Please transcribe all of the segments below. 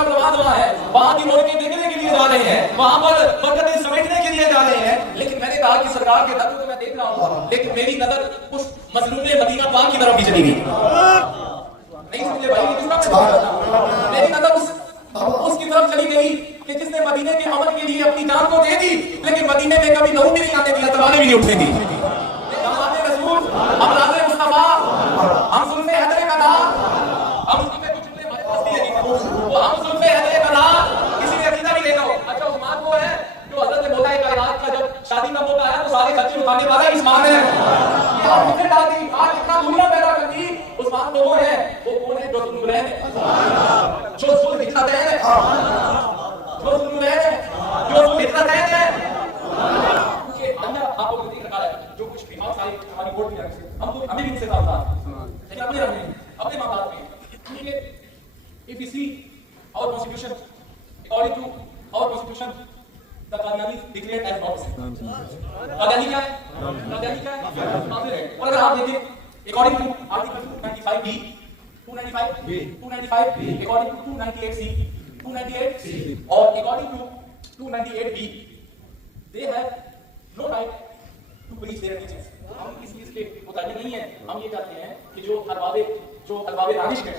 طرف رواں ہوا ہے, وہاں کی روڈ کے دیکھنے کے لیے جا رہے ہیں, وہاں پر برکتیں سمیٹنے کے لیے جا رہے ہیں. لیکن میں نے کہا کہ سرکار کے در کو میں دیکھ رہا ہوں, لیکن میری نظر اس مظلوم مدینہ پاک کی طرف بھی چلی گئی. نہیں سمجھے بھائی, کس طرح سے بات کرتا, میری نظر اس کی طرف چلی گئی کہ جس نے مدینے کے امن کے لیے اپنی جان کو دے دی, لیکن مدینے میں کبھی لہو بھی نہیں آنے دیا, تلواریں بھی نہیں اٹھنے دی. رسول ہم راز مصطفیٰ, ہم سنتے حیدر کا نام, ہم اس میں کچھ ہمارے پاس بھی نہیں, ہم سنتے حیدر کا نام, کسی نے عقیدہ بھی لے لو. اچھا عثمان وہ ہے جو حضرت مولا کائنات کا جب شادی کا موقع ہے تو سارے خرچے اٹھانے والا عثمان ہے. کیا مجھے ڈال دی آج اتنا دنیا پیدا کر دی, عثمان تو وہ ہے, وہ کون ہے جو ظلم ہے, جو ظلم حکمت ہے, جو ظلم ہے, جو ظلم حکمت ہے. کیونکہ اللہ آپ کو دیکھ رکھا ہے جو کچھ بیمار ساری ہماری کوٹ میں ہمیں بھی ان سے کام تھا, لیکن اپنے رکھنے اپنے مقام میں. کیونکہ if you see our constitution, according to our constitution, the Qadiani is declared as not. Qadiani کیا ہے؟ قادیانی کیا ہے؟ اور اگر آپ دیکھیں according to article 295B, 295B, according to 298C, 298C, اور according to 298B, they have no right to preach their teachings. ہم اس چیز کے متعلق نہیں ہیں, ہم یہ چاہتے ہیں کہ جو الباب دانش ہیں,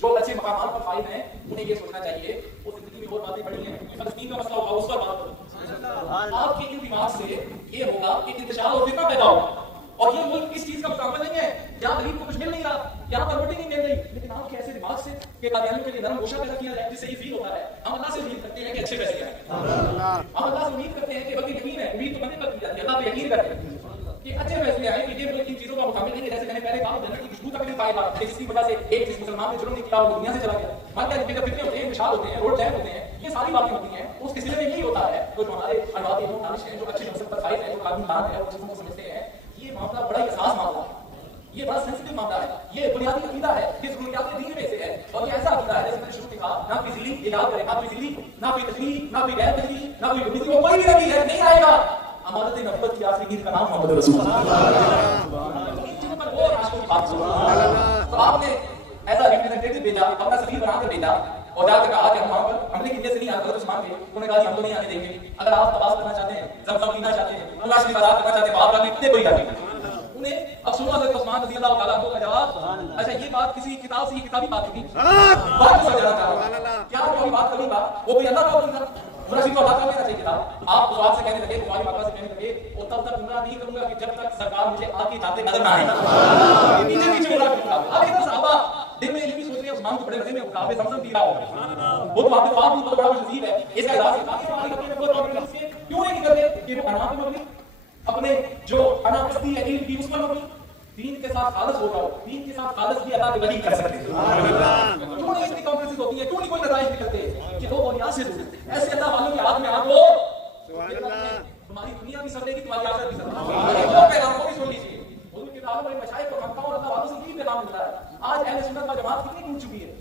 جو اچھے مقامات پر فائد ہیں, انہیں یہ سوچنا چاہیے وہ زندگی میں بہت باتیں پڑھی ہیں, فلسطین کا مسئلہ ہوگا اس پر بات کرو. آپ کے ان دماغ سے یہ ہوگا کہ انتشار اور فتنہ پیدا ہوگا, اور یہ ملک اس چیز کا مقابلہ نہیں ہے, یہاں غریب کو کچھ مل نہیں رہا, یہاں پر روٹی نہیں مل رہی, لیکن آپ کے ایسے دماغ سے کہ قادیانیوں کے لیے نرم گوشہ پیدا کیا جائے جس سے یہ فیل ہوتا ہے. ہم اللہ سے امید کرتے ہیں کہ اچھے پیسے آئیں, ہم اللہ سے امید کرتے ہیں کہ بلکہ یقین ہے, امید تو بندے پر کی جاتی ہے, اللہ پہ یقین کرتے ہیں کہ اچھے فیصلے آئے کہ یہ ملک ان چیزوں کا مقابل نہیں ہے. جیسے میں نے پہلے کہا جنت کی خوشبو تک نہیں پائے گا, جس کی وجہ سے ایک جس مسلمان نے جرم نہیں کیا وہ دنیا سے چلا گیا. مانتے ہیں کہ فتنے ہوتے ہیں, انتشار ہوتے ہیں, روڈ جام ہوتے ہیں, یہ ساری باتیں ہوتی ہیں, اس کے سلسلے میں یہی ہوتا ہے. تو جو ہمارے الباب دانش ہیں, جو اچھے مقصد پر فائز ہیں, جو قانون دان ہے, وہ چیزوں کو سمجھتے ہیں. یہ معاملہ بڑا ہی حساس معاملہ ہے, یہ بڑا سینسٹیو معاملہ ہے, یہ بنیادی عقیدہ ہے, یہ ضروریات دین میں سے ہے, اور یہ ایسا عقیدہ ہے جیسے میں نے شروع میں کہا, نہ کوئی ذیلی یہ یاد کرے, نہ کوئی ذیلی, نہ کوئی تشریح, نہ کوئی غیر تشریح, نہ کوئی ڈومیسی, وہ کوئی بھی نبی ہے نہیں آئے گا. امانت نبوت کی آخری دین کا نام محمد رسول اللہ. ان چیزوں پر وہ عاشقوں کی بات سنو. تو آپ نے ایسا ریپریزنٹیٹو بھیجا, اپنا سفیر بنا کر بھیجا, اور جا کر کہا کہ ہم وہاں پر حملے کی وجہ سے نہیں آتے, عثمان کے انہوں نے کہا کہ ہم تو نہیں آنے دیں گے. اگر آپ تباہ کرنا چاہتے ہیں, زمزم پینا چاہتے ہیں, اللہ سے بارات کرنا چاہتے ہیں, باپ نے کتنے کوئی کرتے ہیں انہیں. اب سنو حضرت عثمان رضی اللہ تعالیٰ عنہ کا جواب. اچھا یہ بات کسی کتاب سے, یہ کتابی بات تھی, بات کو سمجھانا چاہ رہا ہوں, کیا کوئی بات کبھی بات وہ کوئی اللہ کا تھا, مناسب کو اللہ کا دینا چاہیے تھا. آپ سوال سے کہنے لگے, تمہاری بابا سے کہنے لگے, اور تب تک گمراہ نہیں کروں گا کہ جب تک سرکار مجھے آ کے جاتے نظر نہ آئے. پیچھے پیچھے گمراہ کروں گا. اب ایک صحابہ دل میں یہ بھی سوچ رہے ہیں عثمان کو بڑے مزے میں اٹھا زمزم پی رہا ہوگا, وہ تو آپ کو بہت بڑا عجیب ہے. اس کا علاج کیوں نہیں کرتے کہ وہ انام میں مبنی, اپنے جو انا پستی ہے دین کی اس پر مبنی, دین کے ساتھ خالص ہو جاؤ, دین کے ساتھ خالص بھی اللہ کے ولی کر سکتے ہیں. کیوں نہیں اتنی کانفرنسز ہوتی ہیں, کیوں نہیں کوئی نتائج نکلتے کہ لوگ اولیاء سے دور, ایسے اللہ والوں کے ہاتھ میں ہاتھ ہو, تمہاری دنیا بھی سر لے گی, تمہاری آخرت بھی سر لے گی. دو پیغام کو بھی سن لیجیے, حضور کے تعلق بڑے مشائخ اور خانقاہوں اور اللہ والوں سے بھی پیغام ملتا ہے. آج اہل سنت و جماعت کتنی ٹوٹ چکی ہے,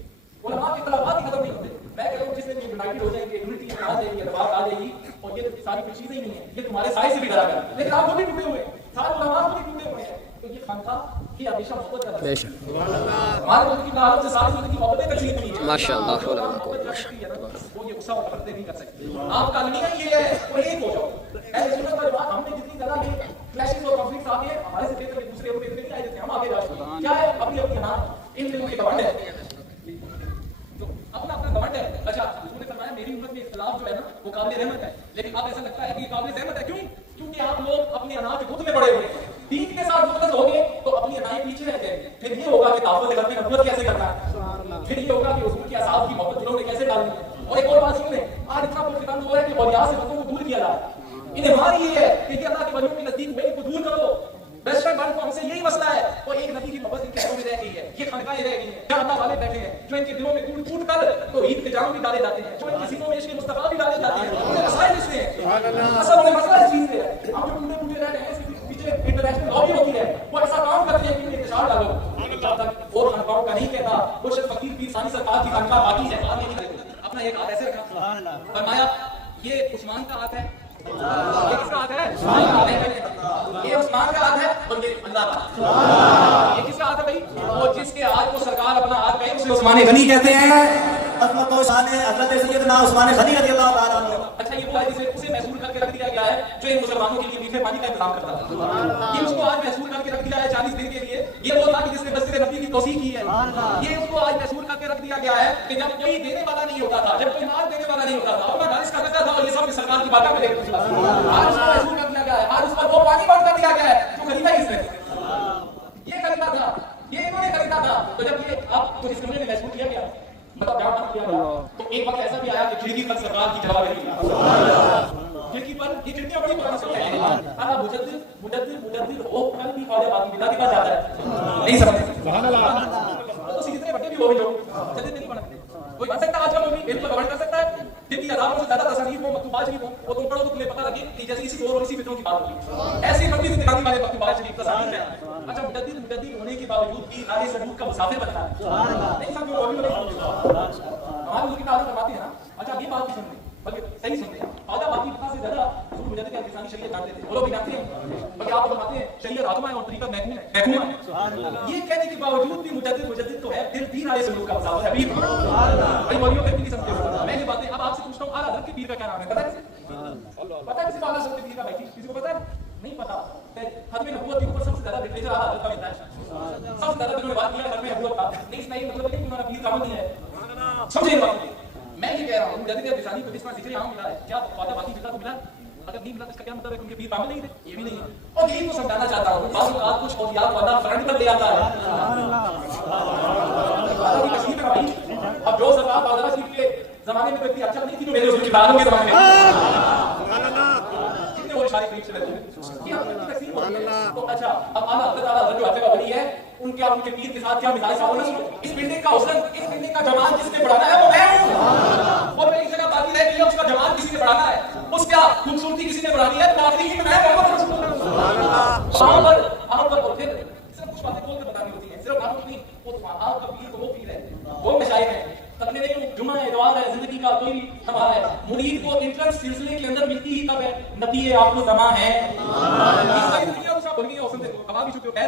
علماء کے طلبات ہی ختم نہیں ہوتے. میں کہتا ہوں جس میں یونائٹڈ ہو جائیں گے, یونٹی آ جائے گی, اتفاق آ جائے گی, اور یہ ساری کچھ چیزیں ہی نہیں ہیں, یہ تمہارے سائے سے بھی ڈرا کر, لیکن آپ وہ بھی ٹوٹے ہوئے, سارے علماء بھی ٹوٹے ہوئے ہیں. تو یہ خانقاہ کی ہمیشہ محبت کا درس ہے. ہمارے ملک کی تعلق سے ساری زندگی محبتیں کچھ نہیں ہے, ماشاءاللہ وہ یہ غصہ اور پردے نہیں کر سکتے. آپ کا المیہ یہ ہے, وہ ایک ہو جاؤ. اہل سنت و جماعت ہم نے جتنی زیادہ یہ کلیشز اور کنفلکٹس آ گئے, ہمارے سے بہتر دوسرے اور بہتر نہیں آئے جاتے, ہم آگے جا چکے ہیں. کیا ہے اپنی اپنی نام, ان دنوں کے گھمنڈ ہے, اپنا اپنا گھمنڈ ہے. اچھا حضور نے فرمایا میری امت میں اختلاف جو ہے نا وہ قابل رحمت ہے, لیکن اب ایسا لگتا ہے کہ یہ قابل رحمت ہے. کیوں؟ کیونکہ آپ لوگ اپنے انا کے خود میں پڑے ہوئے ہیں, دین کے ساتھ مخلص ہو گے تو اپنی انائیں پیچھے رہ جائیں گے. پھر یہ ہوگا کہ تحفظ غرب نبوت کیسے کرنا ہے, پھر یہ ہوگا کہ حضور کے اصحاب کی محبت دلوں میں کیسے ڈالنی ہے. اور ایک اور بات سن لیں, آج اتنا پرفتن ہو رہا ہے کہ اولیاء سے بندوں کو دور کیا جا رہا ہے. انہیں ہماری یہ ہے کہ اللہ کے ولیوں کے نزدیک میل کو دور کرو. ویسٹرن ورلڈ کو ہم سے یہی مسئلہ ہے, اور ایک نبی کی محبت ان کے دلوں میں رہ گئی ہے, یہ خانقاہیں رہ گئی ہیں جہاں اللہ والے بیٹھے ہیں, جو ان کے دلوں میں ٹوٹ ٹوٹ کر تو عید کے جام بھی ڈالے جاتے ہیں, جو ان کے سینوں میں عشق مصطفیٰ بھی ڈالے جاتے ہیں. انہیں مسائل اس سے ہیں, اصل انہیں مسئلہ اس چیز سے ہے. ہم جو ٹوٹے ٹوٹے رہ رہے ہیں, اس کے پیچھے انٹرنیشنل لابی ہوتی ہے, وہ ایسا کام کرتے ہیں کہ انہیں انتشار ڈالو. جب تک اور خانقاہوں کا نہیں کہتا, وہ شخص فقیر پیر ثانی سرکار کی خانقاہ باقی ہے, اپنا ایک ہاتھ ایسے رکھا, فرمایا یہ عثمان کا ہاتھ ہے, یہ کس کا ہاتھ ہے, یہ عثمان کا ہاتھ ہے, اور یہ اللہ کا. یہ کس کا ہاتھ ہے بھائی, وہ جس کے ہاتھ کو سرکار اپنا ہاتھ کہے اسے عثمان غنی کہتے ہیں. عظمت و شان حضرت سیدنا عثمان غنی رضی اللہ تعالیٰ عنہ. اچھا یہ وہ ہے جسے اسے محصول کر کے رکھ دیا گیا ہے جو ان مسلمانوں کے لیے میٹھے پانی کا انتظام کرتا تھا. یہ اس کو آج محصول کر کے رکھ دیا ہے 40 دن کے لیے. یہ وہ تھا کہ جس نے مسجد نبوی کی توسیع کی ہے. یہ اس کو آج محصول کر کے رکھ دیا گیا ہے کہ جب کوئی دینے والا نہیں ہوتا تھا, جب کوئی مال دینے والا نہیں ہوتا تھا, اور میں بارش کا کرتا تھا اور یہ سب سرکار کی باتیں میں دیکھ رہا تھا. آج اس کو محصول کر دیا گیا ہے, آج اس پر وہ پانی بند کر دیا گیا ہے جو خریدا ہی اس نے. یہ خریدا تھا, یہ انہوں نے خریدا تھا. تو جب یہ آپ کو اس کمرے میں محسوس کیا گیا, مطلب جہاں کیا گیا, تو ایک وقت ایسا بھی آیا کہ کھڑکی پر سرکار کی جواب رہی. کھڑکی پر یہ کھڑکیاں بڑی پرانی سب ہیں. اگر مجدد وہ کل بھی خواجہ باقی بتا کے پاس جاتا ہے, نہیں سمجھتے سبحان اللہ. تو جتنے بڑے بھی ہو بھی لوگ جتنے نہیں بنتے, کوئی بن سکتا ہے آج کا مومن علم پر گورنمنٹ کر سکتا ہے. پھر بھی ہزاروں سے زیادہ تصانیف ہو, مکتوبات شریف ہو, وہ تم پڑھو تو تمہیں پتہ لگے کہ جیسے اسی دور اور اسی فطروں کی بات ہوگی. ایسی بڑی زندگی والے مکتوبات شریف تصانیف ہیں. اچھا مجدد ہونے کے باوجود بھی نارے سلوک کا مسافر بنتا ہے, نہیں سمجھو, وہ بھی ہمارے ملک کی عادت کرواتے ہیں نا. اچھا یہ بات بھی سن لیں, بلکہ صحیح سنتے ہیں. خواجہ باقی بتا سے زیادہ مجدد کے انسانی شریعت جانتے تھے, وہ لوگ بھی جانتے ہیں, بلکہ آپ فرماتے ہیں شریعت آتما ہے اور طریقہ محکوم ہے. یہ کہنے کے باوجود بھی مجدد تو ہے, دل بھی نارے سلوک کا مسافر ہے. پیر بھائی مولیوں کے بھی نہیں سمجھتے. میں یہ باتیں اب آپ سے پوچھتا ہوں, اعلیٰ حضرت کے پیر کا کیا نام ہے, پتہ ہے؟ پتہ ہے کسی کو اعلیٰ حضرت کے پیر کا بھائی کسی کو پتہ ہے؟ نہیں پتا. ختم نبوت کے اوپر سب سے زیادہ لٹریچر اعلیٰ حضرت کا ملتا ہے. سب سے زیادہ جنہوں نے بات کیا ختم نبوت کا, نہیں اس میں یہ مطلب نہیں کہ انہوں نے پیر کا نہیں ہے. سمجھے بات. میں یہ کہہ رہا ہوں مجدد ابدیسانی کو جس طرح ذکر عام ملا ہے, کیا خواجہ باقی فقہ کو ملا؟ اگر نہیں ملا تو اس کا کیا مطلب ہے کہ ان کے پیر کامل نہیں تھے؟ یہ بھی نہیں ہے. اور یہی تو سمجھانا چاہتا ہوں, بعض اوقات کچھ اولیاء خواجہ فرنٹ پر لے آتا ہے. خواجہ کی کشمیر میں بھائی, اب جو سرکار بادرہ شریف کے زمانے میں کوئی اچھا نہیں تھی جو میرے حضور کی بادوں کے زمانے میں کتنے وہ اشارے قریب سے لگے یہ اپنی تقسیم ہوتی ہے. تو اچھا اب اعلیٰ حضرت جو حضرت بڑی ہے, ان کے پیر کے ساتھ کیا مزاج صاحب ہونا سنو. اس بلڈنگ کا حسن, اس بلڈنگ کا جمال جس نے بڑھانا ہے وہ میں ہوں. وہ میری جگہ باقی رہ گئی ہے, اس کا جمال کسی نے بڑھانا ہے, اس کا خوبصورتی کسی نے بڑھانی ہے, تو آخری میں محمد رسول اللہ وہاں پر پھر صرف کچھ باتیں کھول کے بتانی ہوتی ہیں, صرف آپ نہیں, وہ آپ کا پیر تو وہ پیر ہے, وہ مشاہیر ہیں. تقریر نہیں, جمعہ اتوار ہے, زندگی کا کوئی ہمارا ہے. مرید کو انٹرنس سلسلے کے اندر ملتی ہی کب ہے, نبی آپ کو زمان ہے.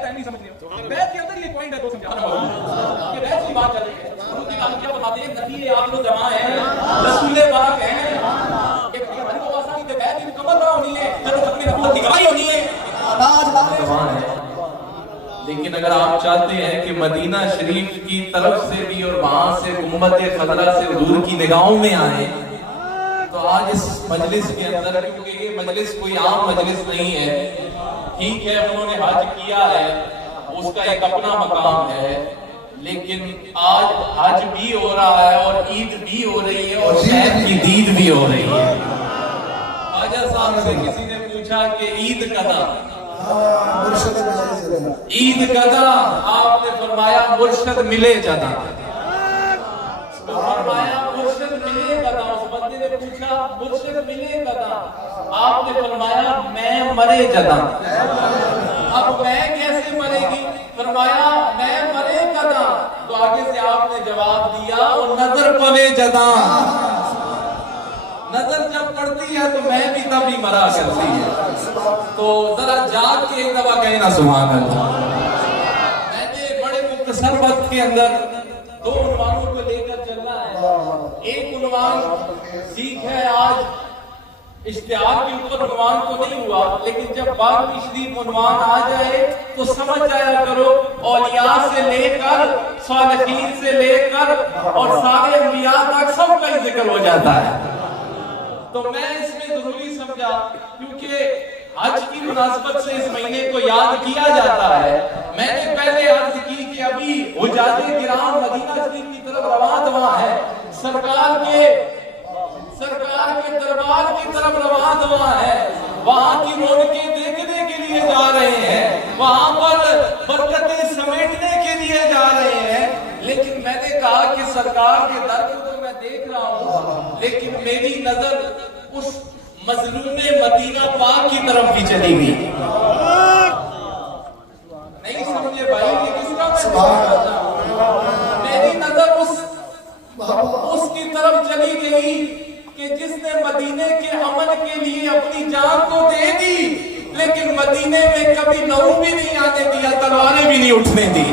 نہیں سمجھ رہے, بیت کے اندر یہ پوائنٹ ہے, تو سمجھانا یہ بیت کی بات چل رہی ہے. حضور کی بات کیا بتاتے ہیں, نبی آپ کو زمان ہے, رسول پاک ہیں. یہ ہماری کو آسانی سے بیت کی مکمل نہ ہونی ہے, جب تک نبوت کی گواہی ہونی ہے. لیکن اگر آپ چاہتے ہیں کہ مدینہ شریف کی طرف سے بھی اور وہاں سے گنبد خضرا سے حضور کی نگاہوں میں آئے, تو آج اس مجلس کے اندر, کیونکہ یہ مجلس کوئی عام مجلس نہیں ہے, ٹھیک ہے انہوں نے حج کیا ہے, اس کا ایک اپنا مقام ہے, لیکن آج حج بھی ہو رہا ہے اور عید بھی ہو رہی ہے اور شہد کی دید بھی ہو رہی ہے. خواجہ صاحب سے کسی نے پوچھا کہ عید کدا, عید کدا, آپ نے فرمایا مرشد ملے جدا. فرمایا مرشد ملے جدا. اس بندے نے پوچھا مرشد ملے جدا, آپ نے فرمایا میں مرے جدا. اب میں کیسے مرے گی, فرمایا میں مرے جدا. تو آگے سے آپ نے جواب دیا اور نظر پوے جدا, نظر جب پڑتی ہے تو میں بھی تبھی مرا کرتی ہے. تو ذرا جاگ کے ایک دفعہ کہنا سبحان اللہ. میں نے بڑے مختصر وقت کے اندر دو عنوانوں کو لے کر چلنا ہے. ایک عنوان ٹھیک ہے آج اشتہار کے اوپر عنوان تو نہیں ہوا, لیکن جب باقی شریف عنوان آ جائے تو سمجھ جایا کرو اولیاء سے لے کر صالحین سے لے کر اور سارے انبیاء تک سب کا ہی ذکر ہو جاتا ہے. تو میں اس میں ضروری سمجھا کیونکہ حج کی مناسبت سے اس مہینے کو یاد کیا جاتا ہے. میں نے پہلے عرض کی کہ ابھی حجاج کرام مدینہ شریف کی طرف رواں ہے, سرکار کے دربار کی طرف رواں ہے, وہاں کی رونقیں دیکھنے کے لیے جا رہے ہیں, وہاں پر برکتیں سمیٹنے کے لیے جا رہے ہیں. لیکن میں نے کہا کہ سرکار کے در کو تو میں دیکھ رہا ہوں, لیکن میری نظر اس مظلوم مدینہ پاک کی طرف بھی چلی گئی. نہیں سمجھے بھائی کہ کس کا میری نظر اس کی طرف چلی گئی کہ جس نے مدینے کے امن کے لیے اپنی جان کو دے دی, لیکن مدینے میں کبھی لہو بھی نہیں آنے دیا, تلواریں بھی نہیں اٹھنے دی.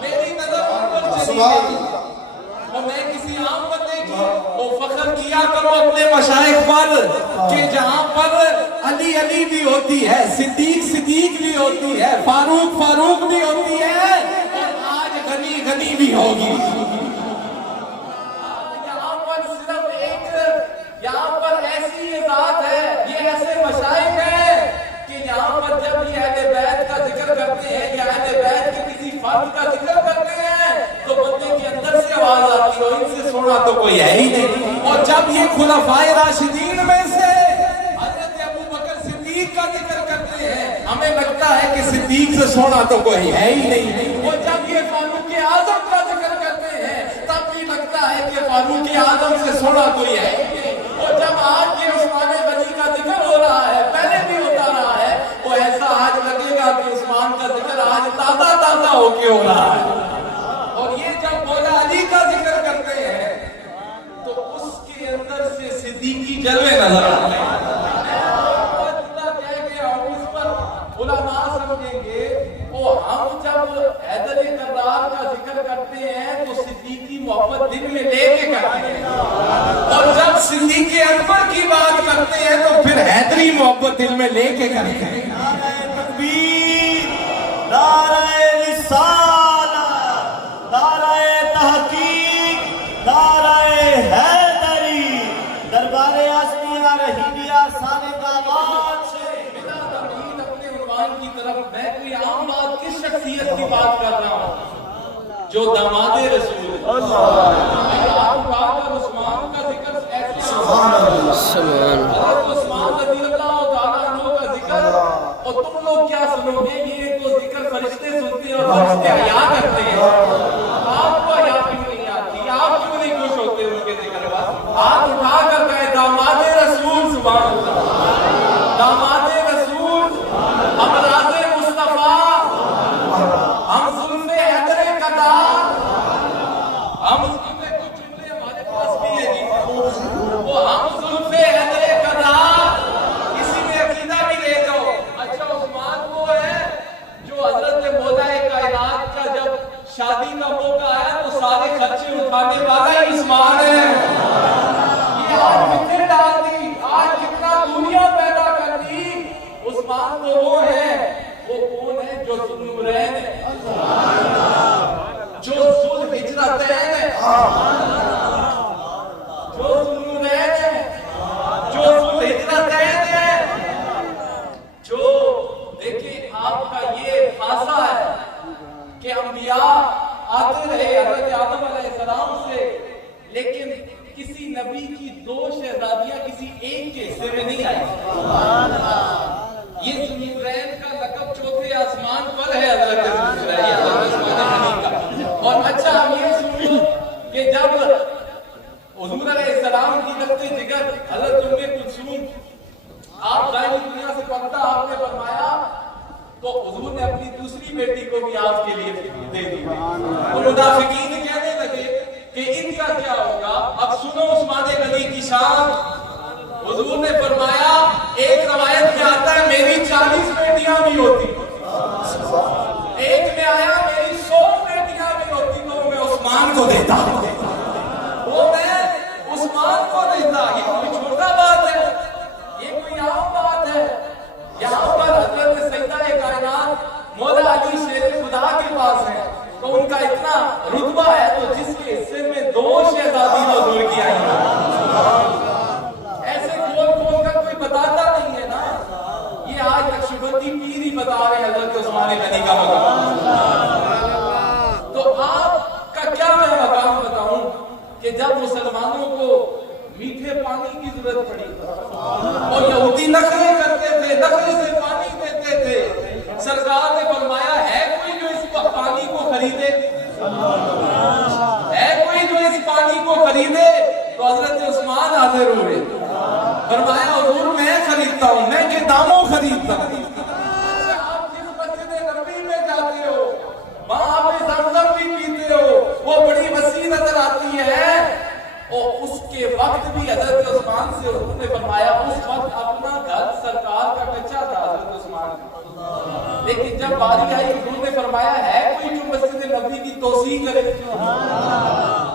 میری نظر ان پر چلی گئی. میں کسی عام بندے کی وہ فخر کیا کرو اپنے مشائخ پر کہ جہاں پر علی علی بھی ہوتی ہے، صدیق صدیق بھی ہوتی ہے، فاروق فاروق بھی ہوتی ہے، اور آج غنی غنی بھی ہوگی۔ یہاں پر صرف ایک، یہاں پر ایسی ذات ہے، یہ ایسے مشائخ ہیں کہ یہاں پر جب یہ اہل بیت کا ذکر کرتے ہیں یا اہل بیت کے کسی فرد کا ذکر کرتے ہیں تو بندے کے اندر سے آواز آتی ہے ان سے سونا تو کوئی ہے ہی نہیں۔ اور جب یہ خلفائے راشدین میں سے حضرت ابو بکر صدیق کا ذکر کرتے ہیں ہمیں لگتا ہے کہ صدیق سے سونا تو کوئی ہے ہی نہیں۔ اور جب یہ فاروق اعظم کا ذکر کرتے ہیں تب بھی لگتا ہے کہ فاروق اعظم سے سونا کوئی ہے ہی نہیں۔ اور جب آج یہ عثمان غنی کا ذکر ہو رہا ہے، پہلے بھی ہوتا رہا ہے، وہ ایسا آج لگے گا کہ عثمان کا ذکر آج تازہ تازہ ہو کے ہو رہا ہے۔ اور یہ جب مولا علی کا ذکر کرتے ہیں تو اس کے اندر سے صدیقی جلوے نظر آتے ہیں۔ کہہ گیا ہوں اس پر علماء سمجھیں گے وہ ہم جب حیدر کرار کا ذکر کرتے ہیں تو صدیقی محبت دل میں لے کے کرتے ہیں، اور جب صدیق اکبر کی بات کرتے ہیں تو پھر حیدری محبت دل میں لے کے کرتے ہیں۔ نعرہ تکبیر، نعرہ رسالت، نعرہ تحقیق، نعرہ حیدری، دربار آسمیہ رحیمیہ صادق آباد سے بلا تمہید اپنے عنوان کی طرف میں کوئی عام بات کس شخصیت کی بات کر رہا ہوں؟ جو داماد رسول عثمان کا ذکر ایسے عثمان رضی اللہ تعالیٰ عنہ کا ذکر، اور تم لوگ کیا سنو گے؟ یہ تو ذکر فرشتے سنتے ہیں اور فرشتے حیا کرتے ہیں، آپ کو حیا کیوں نہیں آتی؟ آپ کیوں نہیں خوش ہوتے ان کے ذکر پر؟ ہاتھ اٹھا کر کہے داماد رسول، سبحان اللہ، داماد رسول، ہم راز مصطفیٰ، ہم ظلم حیدر قدار، ہم ظلم کچھ جملے ہمارے پاس بھی ہے جی، وہ ہم ظلم حیدر قدار، اسی میں عقیدہ بھی لے جاؤ۔ اچھا عثمان وہ ہے جو حضرت مولا کائنات کا جب شادی کا موقع آیا تو سارے خرچے اٹھانے والا ہی عثمان ہے۔ یہ آج مٹی ڈال دی، آج کتنا دنیا پیدا کر دی، عثمان تو وہ ہے، وہ کون ہے؟ جو ذوالنورین ہے، جو ذوالہجرتین ہے، جو ذوالنورین ہے، جو ذوالہجرتین ہے، جو دیکھیں آپ کا یہ خاصہ ہے کہ انبیاء آتے رہے حضرت آدم علیہ السلام سے، لیکن کسی نبی کی دو شہزادیاں کسی ایک کے حصے میں نہیں آئی۔ یہ ذوالنورین کا لقب چوتھے آسمان پر ہے حضرت ذوالنورین کا۔ اور اچھا ہم یہ سنو کہ جب حضور علیہ السلام کی لخت جگر حضرت ام کلثوم آپ ظاہری دنیا سے پردہ آپ نے فرمایا تو حضور نے اپنی دوسری بیٹی کو بھی آپ کے لیے دے دی، اور منافقین کہنے لگے کہ ان کا کیا ہوگا؟ اب سنو عثمان غنی کی شان۔ حضور نے فرمایا ایک روایت میں آتا ہے میری 40 بیٹیاں بھی ہوتی، ایک میں آیا میری 100 بیٹیاں بھی ہوتی تو میں عثمان کو دیتا، وہ میں عثمان کو دیتا۔ یہ کوئی چھوٹا بات ہے؟ یہ کوئی عام بات ہے؟ یہاں پر حضرت سیدہ کائنات مولا علی شیر خدا کے پاس ہے تو ان کا اتنا رتبہ ہے تو جس کے حصے میں 2 شہزادی حضور کی آئی ایسے کھول کر کوئی بتاتا نہیں ہے نا۔ یہ آج نقشبندی پیر ہی بتا رہے ہیں حضرت عثمان غنی کا مقام۔ تو آپ کا کیا میں مقام بتاؤں کہ جب مسلمانوں کو میٹھے پانی کی ضرورت پڑی اور یہودی نخرے کرتے تھے، نخرے سے پانی دیتے تھے، سرکار نے فرمایا ہے کوئی جو اس پانی کو خریدے؟ ہے کوئی جو اس پانی کو خریدے؟ تو حضرت عثمان حاضر ہوئے، فرمایا حضور میں خریدتا ہوں، میں کے داموں خریدتا ہوں۔ آپ جس مسجد نبوی میں جاتے ہو وہاں آپ زمزم بھی پیتے ہو، وہ بڑی وسیع نظر آتی ہے، اور اس کے وقت بھی حضرت عثمان سے حضور نے فرمایا اس وقت اپنا گھر سرکار کا کچا تھا حضرت عثمان کا، لیکن جب باری آئی حضور نے فرمایا ہے کوئی جو مسجد نبوی کی توسیع کرے؟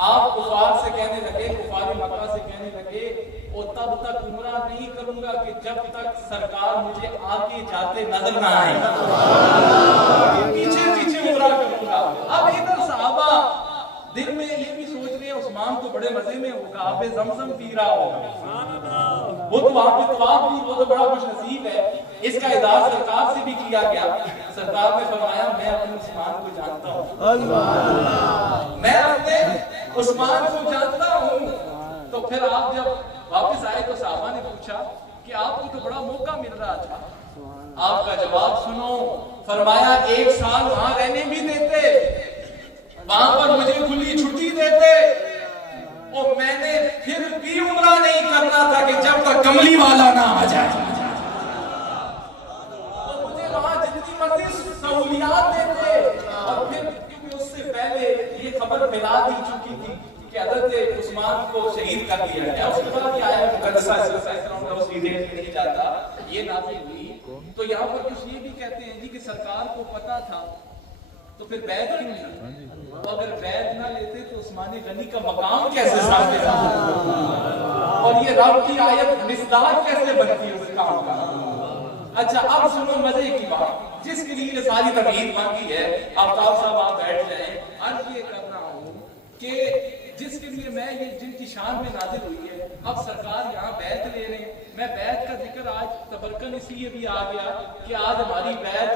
آپ کفار سے کہنے لگے, کفار مکہ سے کہنے لگے, وہ تب تک عمرہ نہیں کروں گا کہ جب تک سرکار مجھے آگے جاتے نظر نہ آئے, پیچھے پیچھے عمرہ کروں گا. اب ادھر صحابہ دل میں یہ بھی سوچ رہے ہیں عثمان تو بڑے مزے میں ہوگا, آب زمزم پی رہا ہوگا, وہ تو وہاں پہ طواف بھی, وہ تو بڑا خوش نصیب ہے. اس کا اعزاز سرکار سے بھی کیا گیا. سرکار نے فرمایا میں اپنے عثمان کو جانتا ہوں, میں اپنے عثمان کو جانتا ہوں. تو پھر آپ جب واپس آئے تو صحابہ نے پوچھا کہ آپ کو تو بڑا موقع مل رہا تھا, آپ کا جواب سنو. فرمایا 1 سال وہاں رہنے بھی دیتے, وہاں پر مجھے کھلی چھٹی دیتے, اور میں نے پھر بھی عمرہ نہیں کرنا تھا کہ جب تک کملی والا نہ آ جائے. اور مجھے وہاں جتنی مرضی سہولیات دیتے, اور پھر کیونکہ اس سے پہلے یہ خبر ملا دی چکی تھی کہ حضرت عثمان کو شہید کر دیا گیا. اس کے بعد یہ آیا مقدسہ اس ڈیٹیل میں نہیں جاتا, یہ نازل ہوئی. تو یہاں پر کچھ یہ بھی کہتے ہیں جی کہ سرکار کو پتا تھا تو پھر بیعت کیوں نہیں, اگر بیعت نہ لیتے تو عثمان غنی کا مقام کیسے سامنے آتا, اور یہ رب کی آیت مصداق کیسے بنتی ہے اس کام کا. اچھا اب سنو مزے کی بات, جس کے لیے ساری تمہید مانگی ہے. آفتاب صاحب آپ بیٹھ جائیں. عرض یہ کر رہا ہوں کہ جس کے لیے میں یہ جن کی شان میں نازل ہوئی ہے, اب سرکار یہاں بیعت لے رہے ہیں. میں بیعت کا ذکر آج تبرکن اس لیے بھی آ گیا کہ آج ہماری بیعت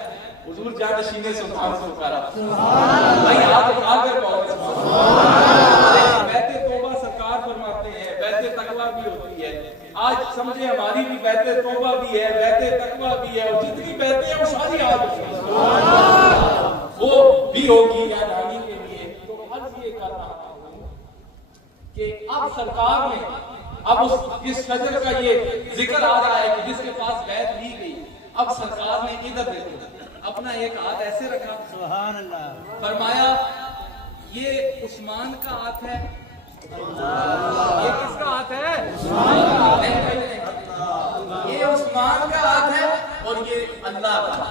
حضور جانشین سلطان سے کرا بھائی, آپ آ کر بیعت توبہ سرکار فرماتے ہیں, بیعت تقویٰ بھی ہوتی ہے. آج سمجھے ہماری بھی بیعت توبہ بھی ہے, بیعت تقویٰ بھی ہے, اور جتنی بیعتیں ہیں وہ ساری آج وہ بھی ہوگی یا نانی کے لیے. تو عرض یہ کر رہا ہوں کہ اب سرکار نے اب اس شجر کا یہ ذکر آ رہا ہے کہ جس کے پاس بیعت لی گئی. اب سرکار نے ادھر دیکھو اپنا ایک ہاتھ ایسے رکھا, سبحان اللہ, فرمایا یہ عثمان کا ہاتھ ہے. یہ کس کا ہاتھ ہے؟ یہ عثمان کا ہاتھ ہے, اور یہ اللہ کا.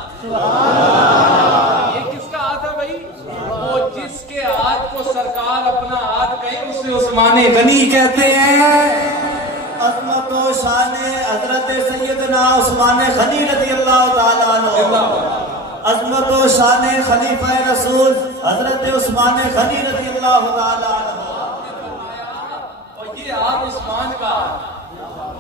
یہ کس کا ہاتھ ہے بھائی؟ وہ جس کے ہاتھ کو سرکار اپنا ہاتھ کہے اسے عثمان غنی کہتے ہیں. عظمت و شان حضرت سیدنا عثمان غنی رضی اللہ تعالیٰ عنہ, عظمت و شان خلیفہ رسول حضرت عثمان غنی رضی اللہ تعالیٰ عنہ. اور یہ ہاتھ عثمان کا,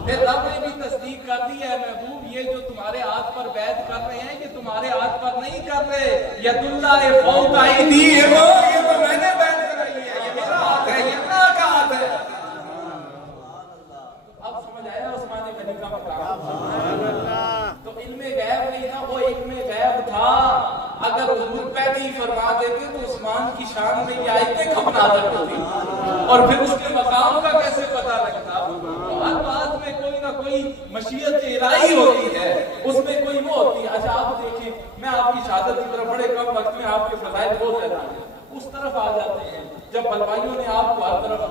پھر رب نے بھی تصدیق کر دی ہے محبوب, یہ جو تمہارے ہاتھ پر بیعت کر رہے ہیں یہ تمہارے ہاتھ پر نہیں کر رہے. ید اللہ فوق ایدیہم, یہ تو میں نے بیعت کرائی ہے, یہ میرا ہاتھ ہے, یہ اللہ کا ہاتھ ہے. اب سمجھ آیا عثمان غنی کا مقام. تو علم غیب نہیں تھا, وہ علم غیب تھا. اگر حضور پہلے ہی فرما دیتے تو عثمان کی شان میں یہ آیتیں کب نازل ہوتی, اور پھر اس کے مقام کا کیسے پتہ لگتا. ہر بات میں کوئی نہ کوئی مشیت الہی ہوتی ہے, اس میں کوئی وہ ہوتی ہے. اچھا آپ دیکھیں, میں آپ کی شہادت کی طرف بڑے کم وقت میں آپ کے فضائل بہت زیادہ اس طرف آ جاتے ہیں جب بلوائیوں نے آپ کو ہر طرف.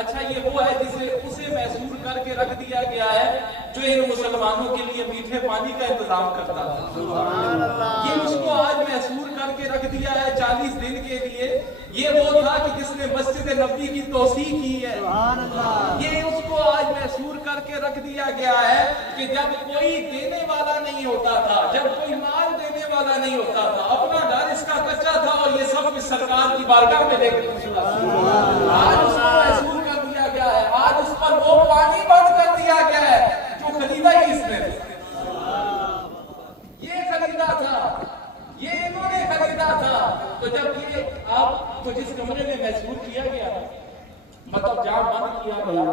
اچھا یہ وہ ہے جسے اسے محصور کر کے رکھ دیا گیا ہے جو ان مسلمانوں کے لیے میٹھے پانی کا انتظام کرتا تھا. یہ اس کو آج محصور کر کے رکھ دیا ہے 40 دن کے لیے. یہ وہ تھا کہ جس نے مسجد نبوی کی توسیع کی ہے. یہ اس کو آج محصور کر کے رکھ دیا گیا ہے کہ جب کوئی دینے والا نہیں ہوتا تھا, جب کوئی مال دینے والا نہیں ہوتا تھا, اپنا گھر اس کا کچا تھا, اور یہ سب اس سرکار کی بارگاہ میں لے کے آج اس کو محصور کر دیا گیا ہے. آج اس پر وہ پانی بند کر دیا گیا ہے جو خریدا ہی اس نے. یہ خریدا تھا, یہ انہوں نے خریدا تھا. تو جب یہ آپ کو جس کمرے میں محصور کیا گیا, مطلب جہاں بند کیا گیا,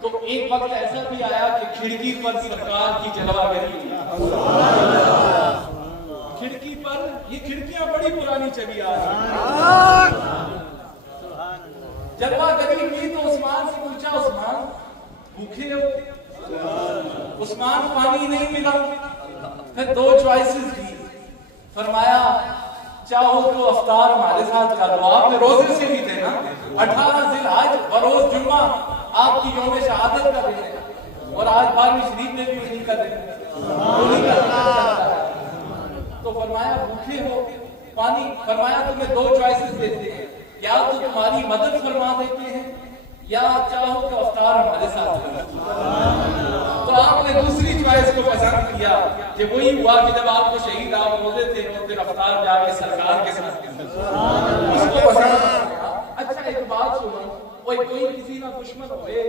تو ایک وقت ایسا بھی آیا کہ کھڑکی پر سرکار کی جلوہ گری تھی. کھڑکی پر, یہ کھڑکیاں بڑی پرانی چلی آ رہی, جلوہ گری کی. تو عثمان سے پوچھا, عثمان بھوکے ہو؟ عثمان پانی نہیں ملا. پھر 2 چوائسز دی. فرمایا چاہو تو افطار ہمارے ساتھ کر لو, آپ نے روزے سے بھی تھے نا, 18 ذی الحج بروز جمعہ آپ کی یوم شہادت کا دن ہے, اور آج 12ویں شریف میں بھی انہی کا دن ہے. تو فرمایا بھوکے ہو پانی. فرمایا تمہیں 2 چوائسز دیتے ہیں, یا تو تمہاری مدد فرما دیتے ہیں یا چاہو کہ افطار ہمارے ساتھ کرو؟ تو آپ نے دوسری چوائس کو پسند کیا کہ وہی ہوا کہ جب آپ کو شہید آپ روزے تھے اور پھر افطار جا کے سرکار کے ساتھ اس کو پسند کیا۔ اچھا ایک بات سنو، کوئی کسی نہ دشمن ہوئے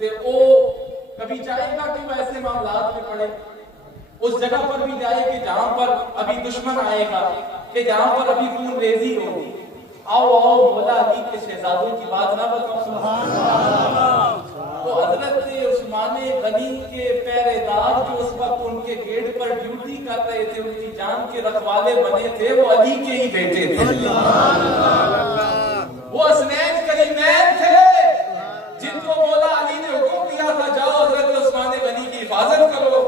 تو وہ کبھی چاہے گا کہ وہ ایسے معاملات میں پڑے، اس جگہ پر بھی جائے کہ جہاں پر ابھی دشمن آئے گا، کہ جہاں پر ابھی خون ریزی ہوگی؟ آؤ مولا علی کے شہزادوں کی بات نہ بتاؤں؟ تو حضرت عثمان غنی کے پہرے دار جو اس وقت ان کے گیٹ پر ڈیوٹی کر رہے تھے، ان کی جان کے رکھوالے بنے تھے، وہ علی کے ہی بیٹے تھے، وہ حسنین کریمین تھے، جن کو مولا علی نے حکم دیا تھا جاؤ حضرت عثمان غنی کی حفاظت کرو۔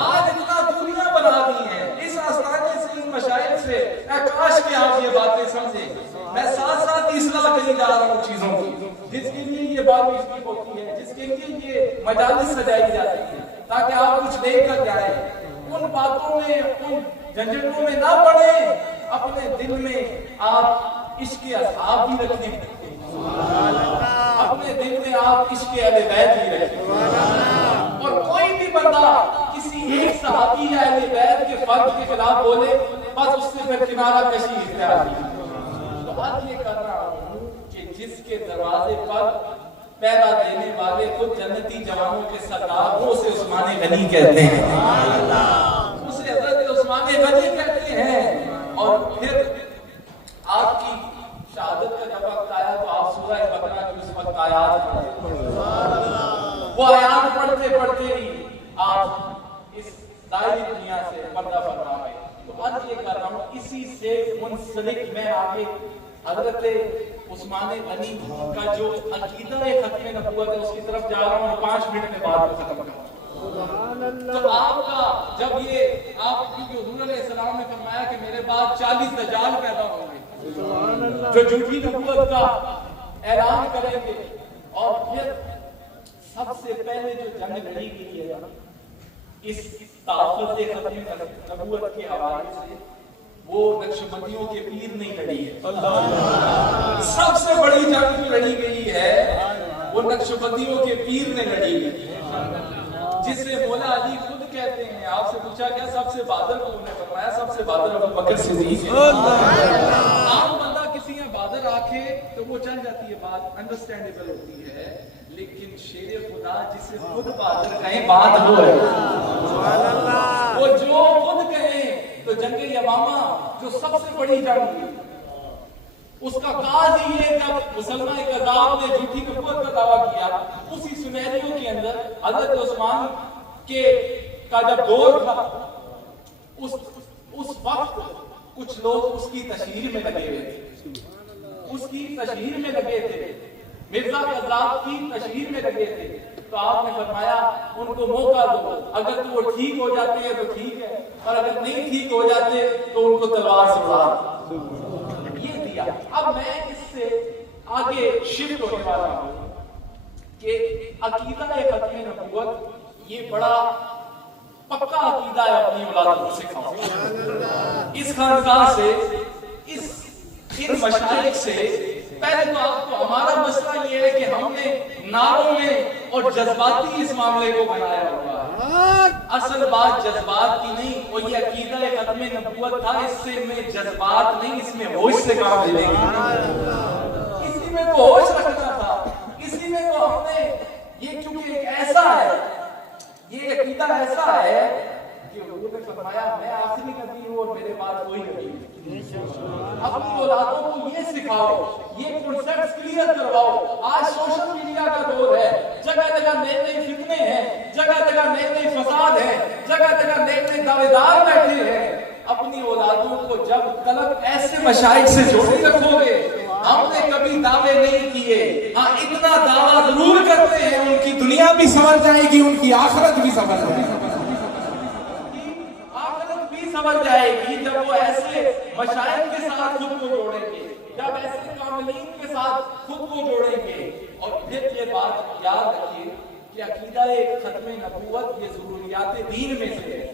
آج اتنا دنیا بنا دی ہے اس آستانے سے، ان مشائخ سے، کاش کہ آپ یہ باتیں سمجھیں۔ میں ساتھ ساتھ اصلاح کری جا رہا ہوں چیزوں کی، جس کے لیے یہ بات مشکل ہوتی ہے، جس کے لیے یہ مجالس سجائی جاتی ہے، تاکہ آپ کچھ لے کر جائیں، ان باتوں میں، ان جھنجھٹوں میں نہ پڑیں، اپنے دل میں آپ عشق اصحاب بھی رکھیں، اپنے دل میں آپ عشق اہل بیت بھی رکھیں، اور کوئی بھی بندہ کسی ایک صحابی یا اہل بیت کے فرد کے خلاف بولے بس اس سے پھر کنارہ کشی اختیار کی۔ تو بات یہ کر رہا ہوں کہ جس کے دروازے پر پیرا دینے والے کو جنتی جوانوں کے سردار، وہ اسے عثمان غنی کہتے ہیں، اسے حضرت عثمان غنی کہتے ہیں۔ اور پھر آپ کی شہادت کا جب وقت آیا تو آپ سورہ بقرہ کی اس وقت آیات پڑھتے، وہ آیات پڑھتے پڑھتے ہی آپ اس ظاہری دنیا سے پردہ فرما گئے۔ تو آج یہ کر رہا ہوں، اسی سے منسلک میں آگے حضرت عثمان غنی کا جو عقیدہ ختم نبوت ہے اس کی طرف جا رہا ہوں، 5 منٹ میں بات کو ختم کروں۔ تو آپ کا جب یہ آپ کی حضور علیہ السلام نے فرمایا کہ میرے بعد 40 دجال پیدا ہوں گے جو جھوٹی نبوت کا اعلان کریں گے، اور پھر سب سے پہلے جو جنگ لڑی گئی ہے اس تحفظ ختم نبوت کے حوالے سے، وہ نقشبندیوں کے پیر نہیں لڑی ہے۔ سب سے بڑی جنگ جو لڑی گئی ہے وہ نقشبندیوں کے پیر نے لڑی ہے، جسے مولا علی خود کہتے ہیں۔ آپ سے پوچھا کیا سب سے بہادر کون ہے؟ فرمایا سب سے بہادر ابو بکر صدیق ہے۔ عام بندہ کسی میں بہادر آکھے تو وہ چل جاتی ہے، بات انڈرسٹینڈیبل ہوتی ہے، لیکن شیر خدا جسے خود بہادر کہیں بات وہ ہے، وہ جو خود کہیں تو جنگ یمامہ جو سب سے بڑی جنگ ہوئی، اس کا کاز یہ جب مسلمہ کذاب نے جھوٹی نبوت کا دعویٰ کیا، اسی سینیریو کے اندر حضرت عثمان کا جب دور تھا، اس وقت کچھ لوگ اس کی تشہیر میں لگے ہوئے تھے، اس کی تشہیر میں لگے تھے، مرزا کذاب کی تشہیر میں لگے تھے۔ تو آپ نے فرمایا ان کو موقع دو، اگر تو وہ ٹھیک ہو جاتے ہیں تو ٹھیک ہے، اور اگر نہیں ٹھیک ہو جاتے تو ان کو تلوار سے مار یہ دیا۔ اب میں اس سے آگے شفٹ ہونے والا ہوں کہ عقیدہ ختم نبوت یہ بڑا پکا عقیدہ ہے، اپنی اولاد کو سکھاؤ۔ اس خانقاہ سے، ان مشائخ سے پہلے تو آپ کو ہمارا مسئلہ یہ ہے کہ ہم نے نعروں میں اور جذباتی اس معاملے کو بنایا ہوا ہے۔ اصل بات جذبات کی نہیں، وہ یہ عقیدہ ختم نبوت تھا، اس سے میں جذبات نہیں، اس میں ہوش سے کام لے گی، اسی میں تو ہوش رکھنا تھا، اسی میں تو ہم نے یہ، کیونکہ ایک ایسا ہے، یہ عقیدہ ایسا ہے کہ حضور نے فرمایا میں آخری نبی ہوں اور میرے بعد کوئی نبی نہیں۔ اپنی اولادوں کو یہ سکھاؤ، یہ کنسپٹس کلیئر کرواؤ۔ آج سوشل میڈیا کا دور ہے، جگہ جگہ نئے نئے فتنے ہیں، جگہ جگہ نئے نئے فساد ہیں، جگہ جگہ نئے نئے دعوے دار بیٹھے ہیں۔ اپنی اولادوں کو جب تلک ایسے مشائخ سے جوڑے رکھو گے، ہم نے کبھی دعوے نہیں کیے، ہاں اتنا دعویٰ ضرور کرتے ہیں ان کی دنیا بھی سمجھ جائے گی، ان کی آخرت بھی سمجھ جائے گی، سمجھ جائے گی جب وہ ایسے مشائخ کے ساتھ خود کو جوڑیں گے، جب ایسے کاملین کے ساتھ خود کو جوڑیں گے۔ اور پھر یہ بات یاد رکھیے کہ عقیدہ ختم نبوت یہ ضروریات دین میں سے ہے،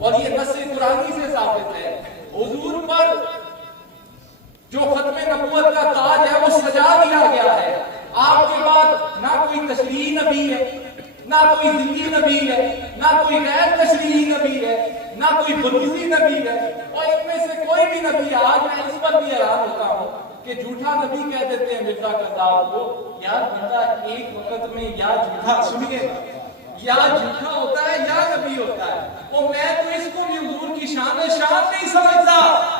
اور یہ نص قرآنی سے ثابت ہے۔ حضور پر جو ختم نبوت کا تاج ہے وہ سجا دیا گیا ہے، آپ کے بعد نہ کوئی تشریعی نبی ہے، نہ کوئی ذکری نبی ہے، نہ کوئی غیر تشریعی نبی ہے، نہ کوئی خصوصی نبی ہے، اور ان میں سے کوئی بھی نبی ہے. آج میں اس پر بھی حیران ہوتا ہوں کہ جھوٹا نبی کہہ دیتے ہیں مرزا کذاب کو. یار بندہ ایک وقت میں یا جھوٹا، سنیے، یا جھوٹا ہوتا ہے یا نبی ہوتا ہے. اور میں تو اس کو بھی حضور کی شان نہیں سمجھتا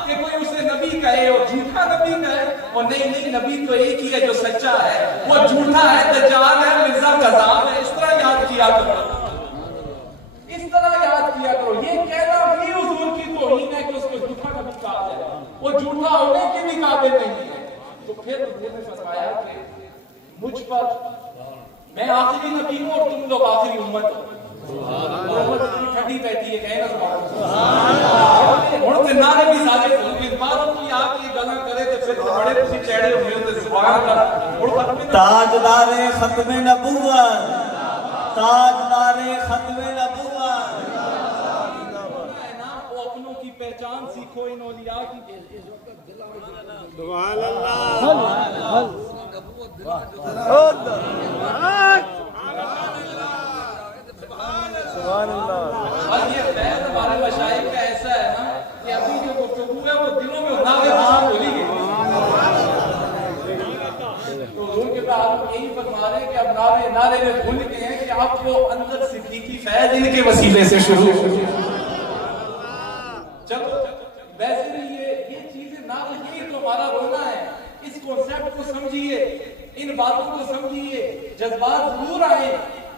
کہ کوئی اسے نبی کہے اور جھوٹا نبی کہے. اور نہیں، نبی تو ایک ہی ہے جو سچا ہے، وہ جھوٹا ہے، دجال ہے، مرزا کذاب ہے. اس طرح یاد کیا کرو، اس طرح یاد کیا کرو. یہ کہنا بھی حضور کی توہین ہے کہ اس کو جھوٹا نبی کہا جائے، وہ جھوٹا ہونے کے بھی قابل نہیں ہے. تو پھر حضور نے فرمایا کہ مجھ پر، میں آخری نبی ہوں اور تم لوگ آخری امت ہو. امت اتنی ٹھنڈی بیٹھی ہے، کہنا سبحان اللہ. نعرے بھی سارے اس بات کی آپ یہ گلا کرے تو پھر بڑے کسی چہرے ہوئے ہوتے سبحان اللہ. تاجدار ختم نبوت، تاجدار ختم نبوت. وہ اپنوں کی پہچان سیکھو ان اولیاء کی. سبحان اللہ. سبحان اللہ. اور یہ فیض ہمارے مشائخ کا ایسا ہے نا کہ ابھی جو گفتگو ہے وہ دلوں میں نعرے بہار ہو رہی ہے. تو حضور کے بعد یہی فرما رہے ہیں کہ اب نعرے میں بھول گئے ہیں کہ آپ کو اندر صدیقی فیض ان کے وسیلے سے شروع ہو. چلو ویسے بھی یہ چیزیں نہ، یہی تو ہمارا رونا ہے. اس کانسیپٹ کو سمجھیے، ان باتوں کو سمجھیے. جذبات ضرور آئے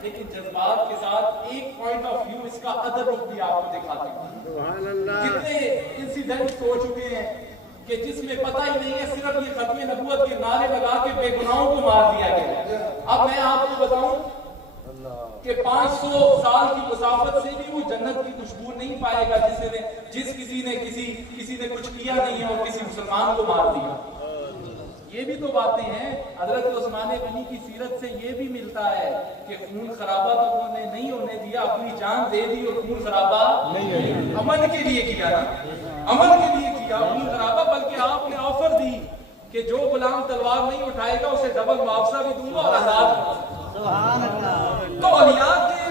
لیکن جذبات کے ساتھ ایک پوائنٹ آف ویو، اس کا ادر رخ بھی آپ کو دکھاتے ہیں. سبحان اللہ. کتنے انسیڈنٹس ہو چکے ہیں کہ جس میں پتہ ہی نہیں ہے، صرف یہ ختم نبوت کے نعرے لگا کے بے گناہوں کو مار دیا گیا. اب میں آپ کو بتاؤں کہ 500 سال کی مسافت سے بھی وہ جنت کی خوشبو نہیں پائے گا کسی نے کچھ کیا نہیں ہے اور کسی مسلمان کو مار دیا. یہ بھی تو باتیں ہیں. حضرت عثمان غنی کی سیرت سے یہ بھی ملتا ہے کہ خون خرابہ تو انہوں نے نہیں ہونے دیا، اپنی جان دے دی اور خون خرابہ امن کے لیے کیا نا، امن کے لیے کیا خون خرابہ. بلکہ آپ نے آفر دی کہ جو غلام تلوار نہیں اٹھائے گا اسے ڈبل معاوضہ بھی دوں گا اور آزاد کروں. تو اولیاء کے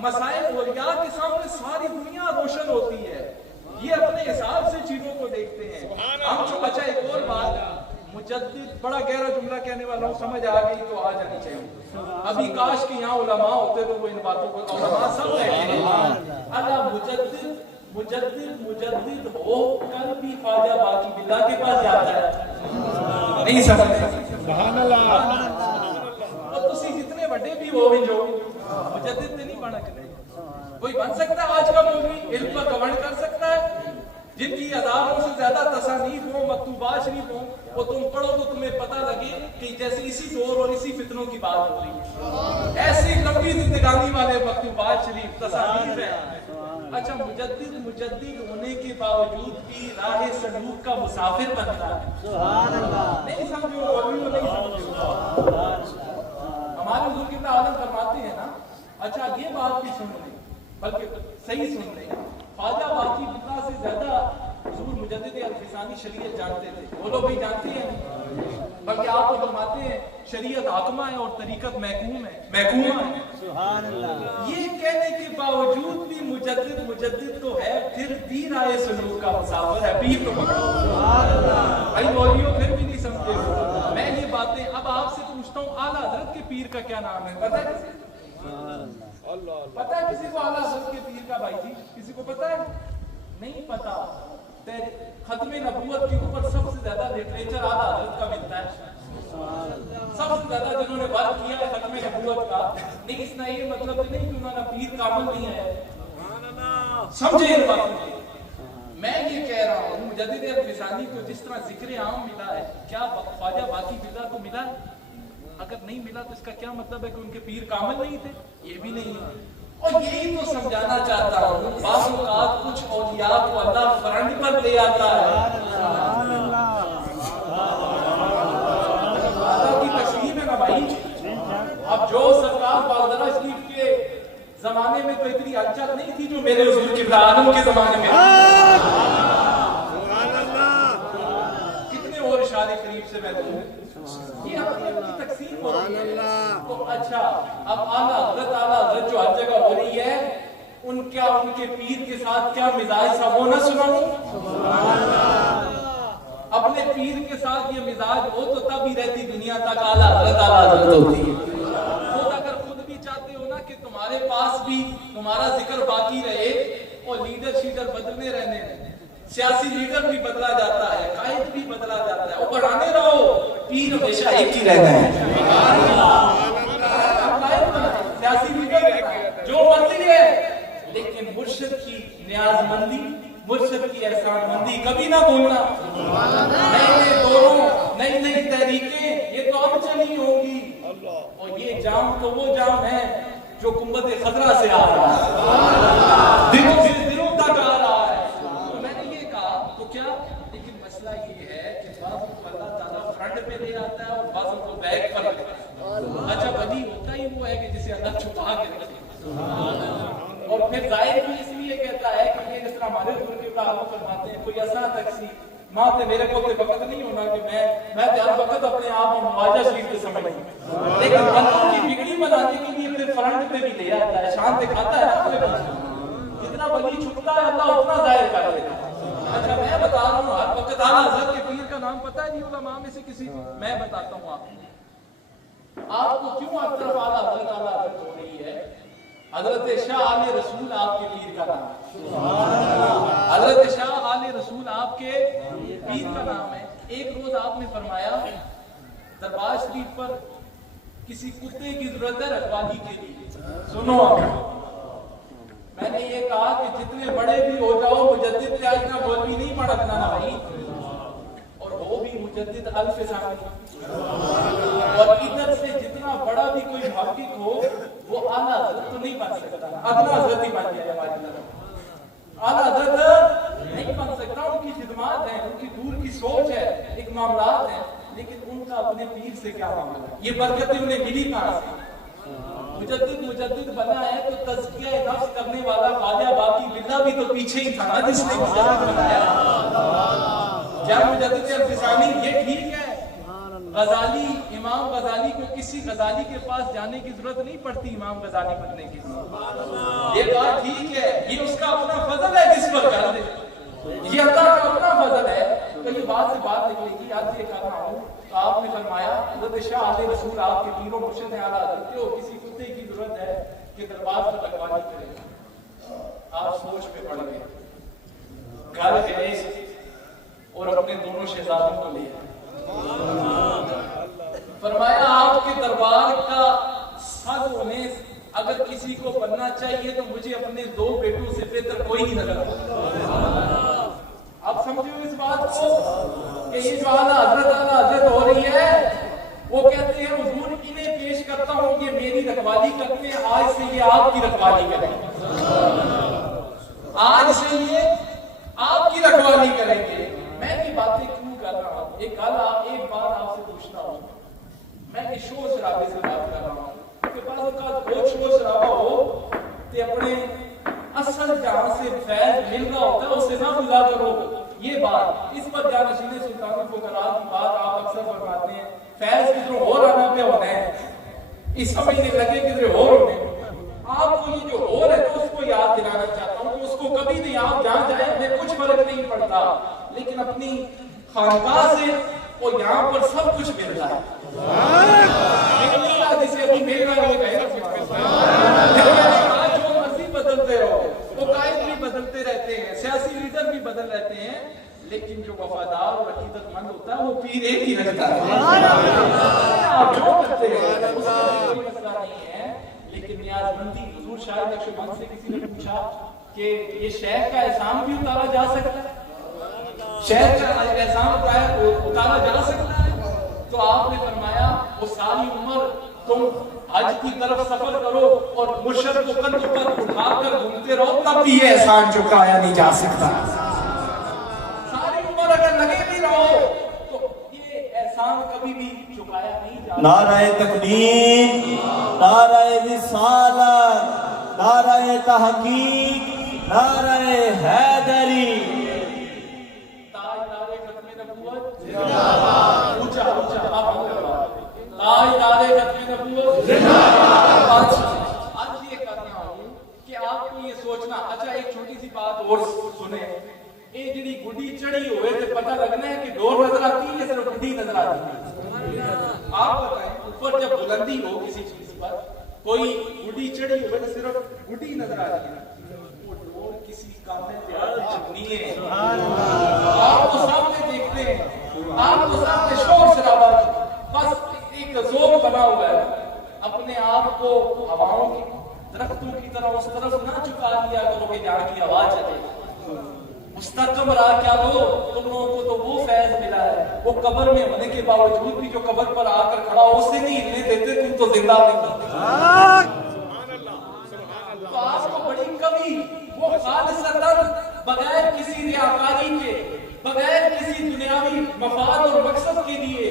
مسائل، اولیاء کے سامنے ساری دنیا روشن ہوتی ہے. یہ اپنے حساب سے چیزوں کو دیکھتے ہیں. ہم جو اچھا ایک اور بات، مجدد بڑا گہرا جملہ کہنے والا ہوں، سمجھ آ گئی تو آ جانی چاہیے. ابھی کاش کہ یہاں علماء ہوتے تو وہ ان باتوں کو، علماء سب بیٹھے ہیں. اللہ مجدد ہو کر بھی خواجہ باقی باللہ کے پاس جاتا ہے. نہیں سمجھتے. سبحان اللہ. اور تسی جتنے بڑے بھی ہو بھی جو مجدد نہیں بنا کرے. کوئی بن سکتا ہے آج کا مولوی، علم پر گورن کر سکتا ہے. جن کی ہزاروں سے زیادہ تصانیف ہوں، مکتوبات شریف ہوں، وہ تم پڑھو تو تمہیں پتہ لگے کہ جیسے اسی دور اور اسی فتنوں کی بات ہو رہی ہے. ایسی لمبی زندگانی والے مکتوبات شریف، تصانیف ہیں. اچھا مجدد ہونے کے باوجود بھی راہ سلوک کا مسافر بنتا ہے. نہیں سمجھو، مولویوں نہیں سمجھو. ہمارے حضور کے عالم فرماتے ہیں نا. اچھا یہ بات بھی سن لیں، بلکہ صحیح سن لیں. خواجہ باقی باللہ سے زیادہ حضور مجدد الفسانی شریعت جانتے تھے. وہ لوگ بھی جانتے ہیں، بلکہ آپ کو فرماتے ہیں شریعت حاکمہ ہے اور طریقت محکومہ ہے. سبحان اللہ. یہ کہنے کے باوجود بھی مجدد تو ہے، پھر بھی راہ سلوک کا مسافر ہے. پیر تو سبحان اللہ. بھائی مولیوں پھر بھی نہیں سمجھتے. میں یہ باتیں اب آپ سے پوچھتا ہوں، اعلیٰ حضرت کے پیر کا کیا نام ہے؟ پتہ ہے کسی؟ پتہ ہے کسی کو اعلیٰ حضرت کے پیر کا؟ بھائی جی کسی کو پتہ ہے؟ نہیں پتا. ختم نبوت کے اوپر سب سے زیادہ لٹریچر اعلیٰ حضرت کا ملتا ہے. سب سے زیادہ جنہوں نے بات کیا ہے ختم نبوت کا. لیکن اس کا یہ مطلب نہیں کہ انہوں نے پیر کامل نہیں ہے. سمجھے اس بات کو. میں یہ کہہ رہا ہوں مجدد الفسانی کو جس طرح ذکر عام ملا ہے، کیا خواجہ باقی باللہ کو ملا ہے؟ اگر نہیں ملا تو اس کا کیا مطلب ہے کہ ان کے پیر کامل نہیں تھے؟ یہ بھی نہیں ہے. اور یہی تو سمجھانا چاہتا ہوں، بعض اوقات کچھ اولیاء کو اللہ فرنٹ پر لے آتا ہے. اللہ کی تشریف ہے نا بھائی. اب جو سرکار بالدرہ شریف کے زمانے میں تو اتنی ہلچل نہیں تھی جو میرے حضور کے عالم کے زمانے میں. کتنے اور اشارے شاری قریب سے میں دوں. یہ اپنی تقسیم ہو رہی ہے. تو اچھا اب اعلیٰ حضرت جو ہر جگہ ہو رہی ہے ان کے پیر کے ساتھ کیا مزاج تھا وہ نہ سناؤں؟ اپنے پیر کے ساتھ یہ مزاج ہو تو تب ہی رہتی دنیا تک اعلیٰ حضرت ہوتی ہے. خود اگر خود بھی چاہتے ہو نا کہ تمہارے پاس بھی تمہارا ذکر باقی رہے اور لیڈر شیڈر بدلنے رہنے ہیں, سیاسی لیڈر بھی بدلا جاتا ہے, قائد بھی بدلا جاتا ہے, وہ بڑھانے رہو, پیر ہمیشہ ایک ہی رہنا ہے. سیاسی لیڈر جو مرضی ہے لیکن مرشد کی نیاز مندی, مرشد کی احسان مندی کبھی نہ بھولنا. نئے دوروں, نئی تحریکیں یہ تو اب چلی ہوگی, اور یہ جام تو وہ جام ہے جو گنبد خضرا سے آ رہا ہے, دلوں تک آ رہا ہے. تو میں نے یہ کہا تو کیا, لیکن مسئلہ یہ ہے کہ بعض کو اللہ تعالیٰ فرنٹ پہ لے آتا ہے اور بعض کو بیک پر رکھتا ہے. اچھا ولی ہوتا ہی وہ ہے کہ جسے اللہ چھپا کے رکھے, اور پھر ظاہر بھی اس لیے کہتا ہے کہ یہ جس طرح ہمارے حضور کے تعلق فرماتے ہیں کوئی ایسا تقسیم ماں تے میرے کو وقت نہیں ہونا کہ میں ہر وقت اپنے آپ کو مواجہ شریف کے سمجھ لوں, لیکن بندوں کی بگڑی بنانے کے لیے پھر فرنٹ پہ بھی لے آتا ہے, شان دکھاتا ہے. جتنا ولی چھپتا ہے اللہ اتنا ظاہر کر دیتا ہے. اچھا میں بتا رہا ہوں ہر وقت اعلیٰ حضرت کے پیر کا نام پتہ ہے نہیں علماء میں سے کسی کو؟ میں بتاتا ہوں آپ کو کیوں آپ طرف اعلیٰ حضرت ہو رہی ہے. حضرت شاہ آل رسول آپ کے پیر کا نام ہے. حضرت شاہ آل رسول آپ کے پیر کا نام ہے. ایک روز آپ نے فرمایا دربار شریف پر کسی کتے کی ضرورت ہے رکھوالی کے لیے. سنو میں نے یہ کہا کہ جتنے بڑے بھی ہو جاؤ مجدد پہ آج کا مولوی نہیں پڑھنا نا بھائی, اور وہ بھی مجدد الف ثانی, اور ادھر سے جتنا بڑا بھی کوئی محقق ہو وہ اعلیٰ حضرت تو نہیں بن سکتا, ادنا حضرت ہی بن جائے ہماری طرف. اعلیٰ حضرت نہیں بن سکتا, ان کی خدمات ہیں, ان کی دور کی سوچ ہے, ایک معاملات ہیں, لیکن ان کا اپنے پیر سے کیا معاملہ ہے؟ یہ برکتیں انہیں ملی کہاں سے؟ مجدد بنا ہے تو تزکیہ نفس کرنے والا خواجہ باقی بلّہ بھی تو پیچھے ہی تھا نا جس نے مجدد بنایا. کیا مجدد الفسانی یہ ٹھیک ہے؟ غزالی, امام غزالی کو کسی غزالی کے پاس جانے کی ضرورت نہیں پڑتی امام غزالی بننے کی. یہ بات ٹھیک ہے, یہ اس کا اپنا فضل ہے جس پر کر دے, یہ اللہ کا اپنا فضل ہے. تو یہ بات سے بات نکلے گی. آج یہ کہہ رہا ہوں تو آپ نے فرمایا حضرت شاہ آل رسول آپ کے پیر و مرشد ہیں اعلیٰ حضرت کو کسی کتے کی ضرورت ہے کہ دربار پر رکھوالی کرے. آپ سوچ پہ پڑ گئے, گھر گئے اور اپنے دونوں شہزادوں کو لے فرمایا آپ کے دربار کا صد ہونے اگر کسی کو بننا چاہیے تو مجھے اپنے 2 بیٹوں سے بہتر کوئی نہیں نظر آتا. آپ سمجھو اس بات کو کہ یہ جو اعلیٰ حضرت ہو رہی ہے وہ کہتے ہیں حضور انہیں پیش کرتا ہوں کہ میری رکھوالی کرتے ہیں, آج سے یہ آپ کی رکھوالی کریں گے, آج سے یہ آپ کی رکھوالی کریں گے. میں یہ باتیں کیوں کر رہا ہوں؟ ایک بات آپ سے پوچھتا ہوں, میں یہ شور شرابے سے بات کر رہا ہوں کہ بعض اوقات بہت شور شرابہ ہو کہ اپنے اصل جہاں سے فیض مل رہا ہوتا ہے اسے نہ بھلا کرو. یہ بات اس پر جانشین سلطان الفقراء کی بات آپ اکثر فرماتے ہیں, فیض کدھر اور آنا پہ ہونا ہے, اس سمجھنے لگے کدھر اور ہونے. آپ کو یہ جو اور ہے تو اس کو یاد دلانا چاہتا ہوں کہ اس کو کبھی نہیں, آپ جہاں جائیں ہمیں کچھ فرق نہیں پڑتا, لیکن اپنی خانقاہ سے اور یہاں پر سب کچھ ملتا ہے. جسے ابھی مل رہا ہے وہ کہے جو مرضی بدلتے رہو, وہ قائد بھی بدلتے رہتے ہیں, سیاسی لیڈر بھی بدل رہتے ہیں, لیکن جو وفادار اور عقیدت مند ہوتا ہے وہ پیر ایک ہی رہتا ہے. آپ جو کرتے ہیں اس میں کوئی مسئلہ نہیں ہے, لیکن نیاز مندی. حضور شاہ نقشبند سے کسی نے پوچھا کہ یہ شیخ کا احسان بھی اتارا جا سکتا ہے, شیخ کا احسان اتارا جا سکتا ہے؟ تو آپ نے فرمایا وہ ساری عمر تم حج کی طرف سفر کرو اور مرشد کو کندھ پر اٹھا کر گھومتے رہو, تب بھی یہ احسان چکایا نہیں جا سکتا. ساری عمر اگر لگے بھی رہو تو یہ احسان کبھی بھی چکایا نہیں جا سکتا. نعرہ تکبیر, نعرہ رسالت, نعرہ تحقیق, نعرہ حیدری. تاجدار ختم نبوت اونچا اونچا آپ تاجدار ختم نبوت زندہ۔ آج یہ کرنا ہوں کہ آپ کو یہ سوچنا، اچھا ایک چھوٹی سی بات اور سنیں، یہ جڑی گڈی چڑھی ہوئے تو پتہ لگنا ہے کہ ڈور نظر آتی ہے یا صرف گڈی نظر آتی ہے؟ آپ بتائیں، اوپر جب بلندی ہو کسی چیز پر، کوئی گڈی چڑھی ہوئے تو صرف گڈی نظر آتی ہے، وہ ڈور کسی کام میں چکنی ہے۔ آپ تو سامنے دیکھتے ہیں، آپ تو سامنے شور شرابہ، بس ایک ذوق بنا ہوا ہے، اپنے آپ کو ہواؤں کی درختوں کی طرح اس طرف نہ چکا لیا کرو کہ جہاں کی آواز چلے۔ مستقم راہ کیا ہو، تم لوگوں کو تو وہ فیض ملا ہے، وہ قبر میں ہونے کے باوجود بھی جو قبر پر آ کر کھڑا ہو اسے نہیں ہلنے دیتے، تم تو زندہ نہیں۔ تو آپ کو بڑی کمی، وہ خالصتاً بغیر کسی ریاکاری کے، بغیر کسی دنیاوی مفاد اور مقصد کے لیے،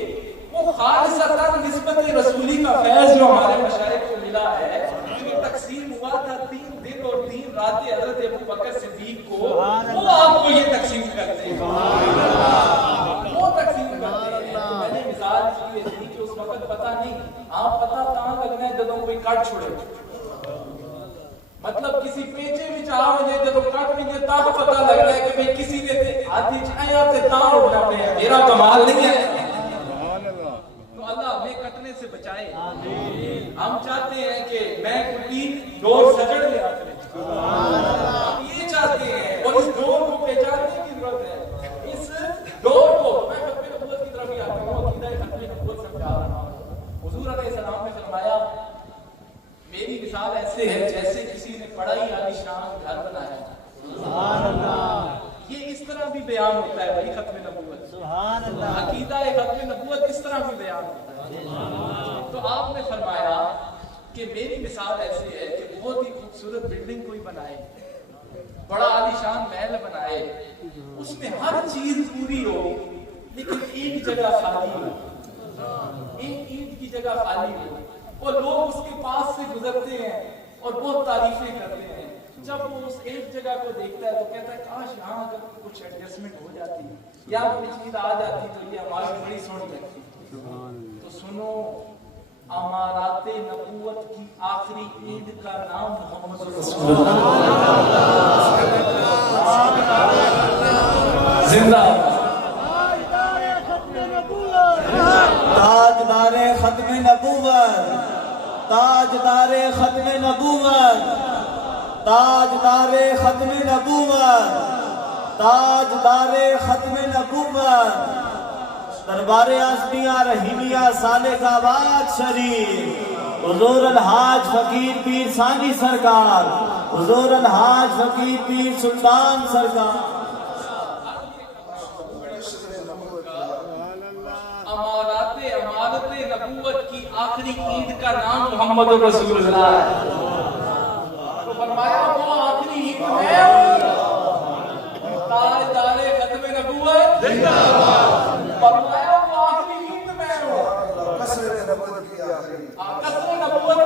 وہ خالصتاً نسبت رسولی کا فیض جو ہمارے مشائخ کو ملا ہے، جو تقسیم ہوا تھا 3 دن اور 3 راتیں حضرت ابو بکر صدیق کو، وہ آپ کو یہ تقسیم کرتے ہیں، وہ تقسیم کرتے ہیں۔ میں نے مثال اس لیے دی کہ اس وقت پتہ نہیں، آپ پتہ کہاں لگنا ہے جب کوئی کٹ چھوڑے، مطلب کسی پیچے بھی چاہ مجھے جب کٹ بھی دے تب پتہ لگ رہا ہے کہ بھئی کسی نے آدھی چاہیا تے تاں اٹھنا پڑے، میرا کمال نہیں ہے۔ تو اللہ ہمیں کٹنے سے بچائے۔ ہم چاہتے ہیں کہ میں کٹی ڈور سجڑ لے آتے ہیں، ہم یہ چاہتے ہیں، اور اس ڈور کو پہچاننے کی ضرورت ہے۔ اس ڈور کو میں ختم نبوت کی طرف ہی آتا ہوں، عقیدہ ختم نبوت سمجھا رہا ہوں۔ حضور علیہ السلام نے فرمایا میری مثال ایسے ہے جیسے کسی نے بڑا ہی عالیشان گھر بنایا ہے۔ سبحان اللہ۔ یہ اس طرح بھی بیان ہوتا ہے بھائی ختم نبوت، سبحان اللہ، عقیدہ ختم نبوت اس طرح بھی بیان ہوتا ہے۔ تو آپ نے فرمایا کہ میری مثال ایسی ہے کہ بہت ہی خوبصورت بلڈنگ کوئی بنائے، بڑا عالیشان محل بنائے، اس میں ہر چیز پوری ہو، لیکن ایک جگہ خالی ہو، ایک اینٹ کی جگہ خالی ہو، اور لوگ اس کے پاس سے گزرتے ہیں اور بہت تعریفیں کرتے ہیں۔ جب وہ اس ایک جگہ کو دیکھتا ہے تو کہتا ہے کاش یہاں اگر کچھ ایڈجسٹمنٹ ہو جاتی یا کوئی چیز آ جاتی تو یہ ہماری بڑی سونی لگتی۔ تو سنو، امارات نبوت کی آخری عید کا نام محمد رسول اللہ زندہ۔ تاجدار ختم نبوت، تاجدار ختم نبوت، تاجدار ختم نبوت، تاجدار ختم نبوت، دربار اعظمیہ رحیمیہ سالک آباد شریف، حضور الحاج فقیر پیر ثانی سرکار، حضور الحاج فقیر پیر سلطان سرکار۔ امارت نبوت کی آخری عید کا نام محمد رسول اللہ ہے۔ تو فرمایا وہ آخری عید ہے، تاجدار ختم نبوت زندہ باد۔ فرمایا وہ آخری عید میں ہوں، قصر نبوت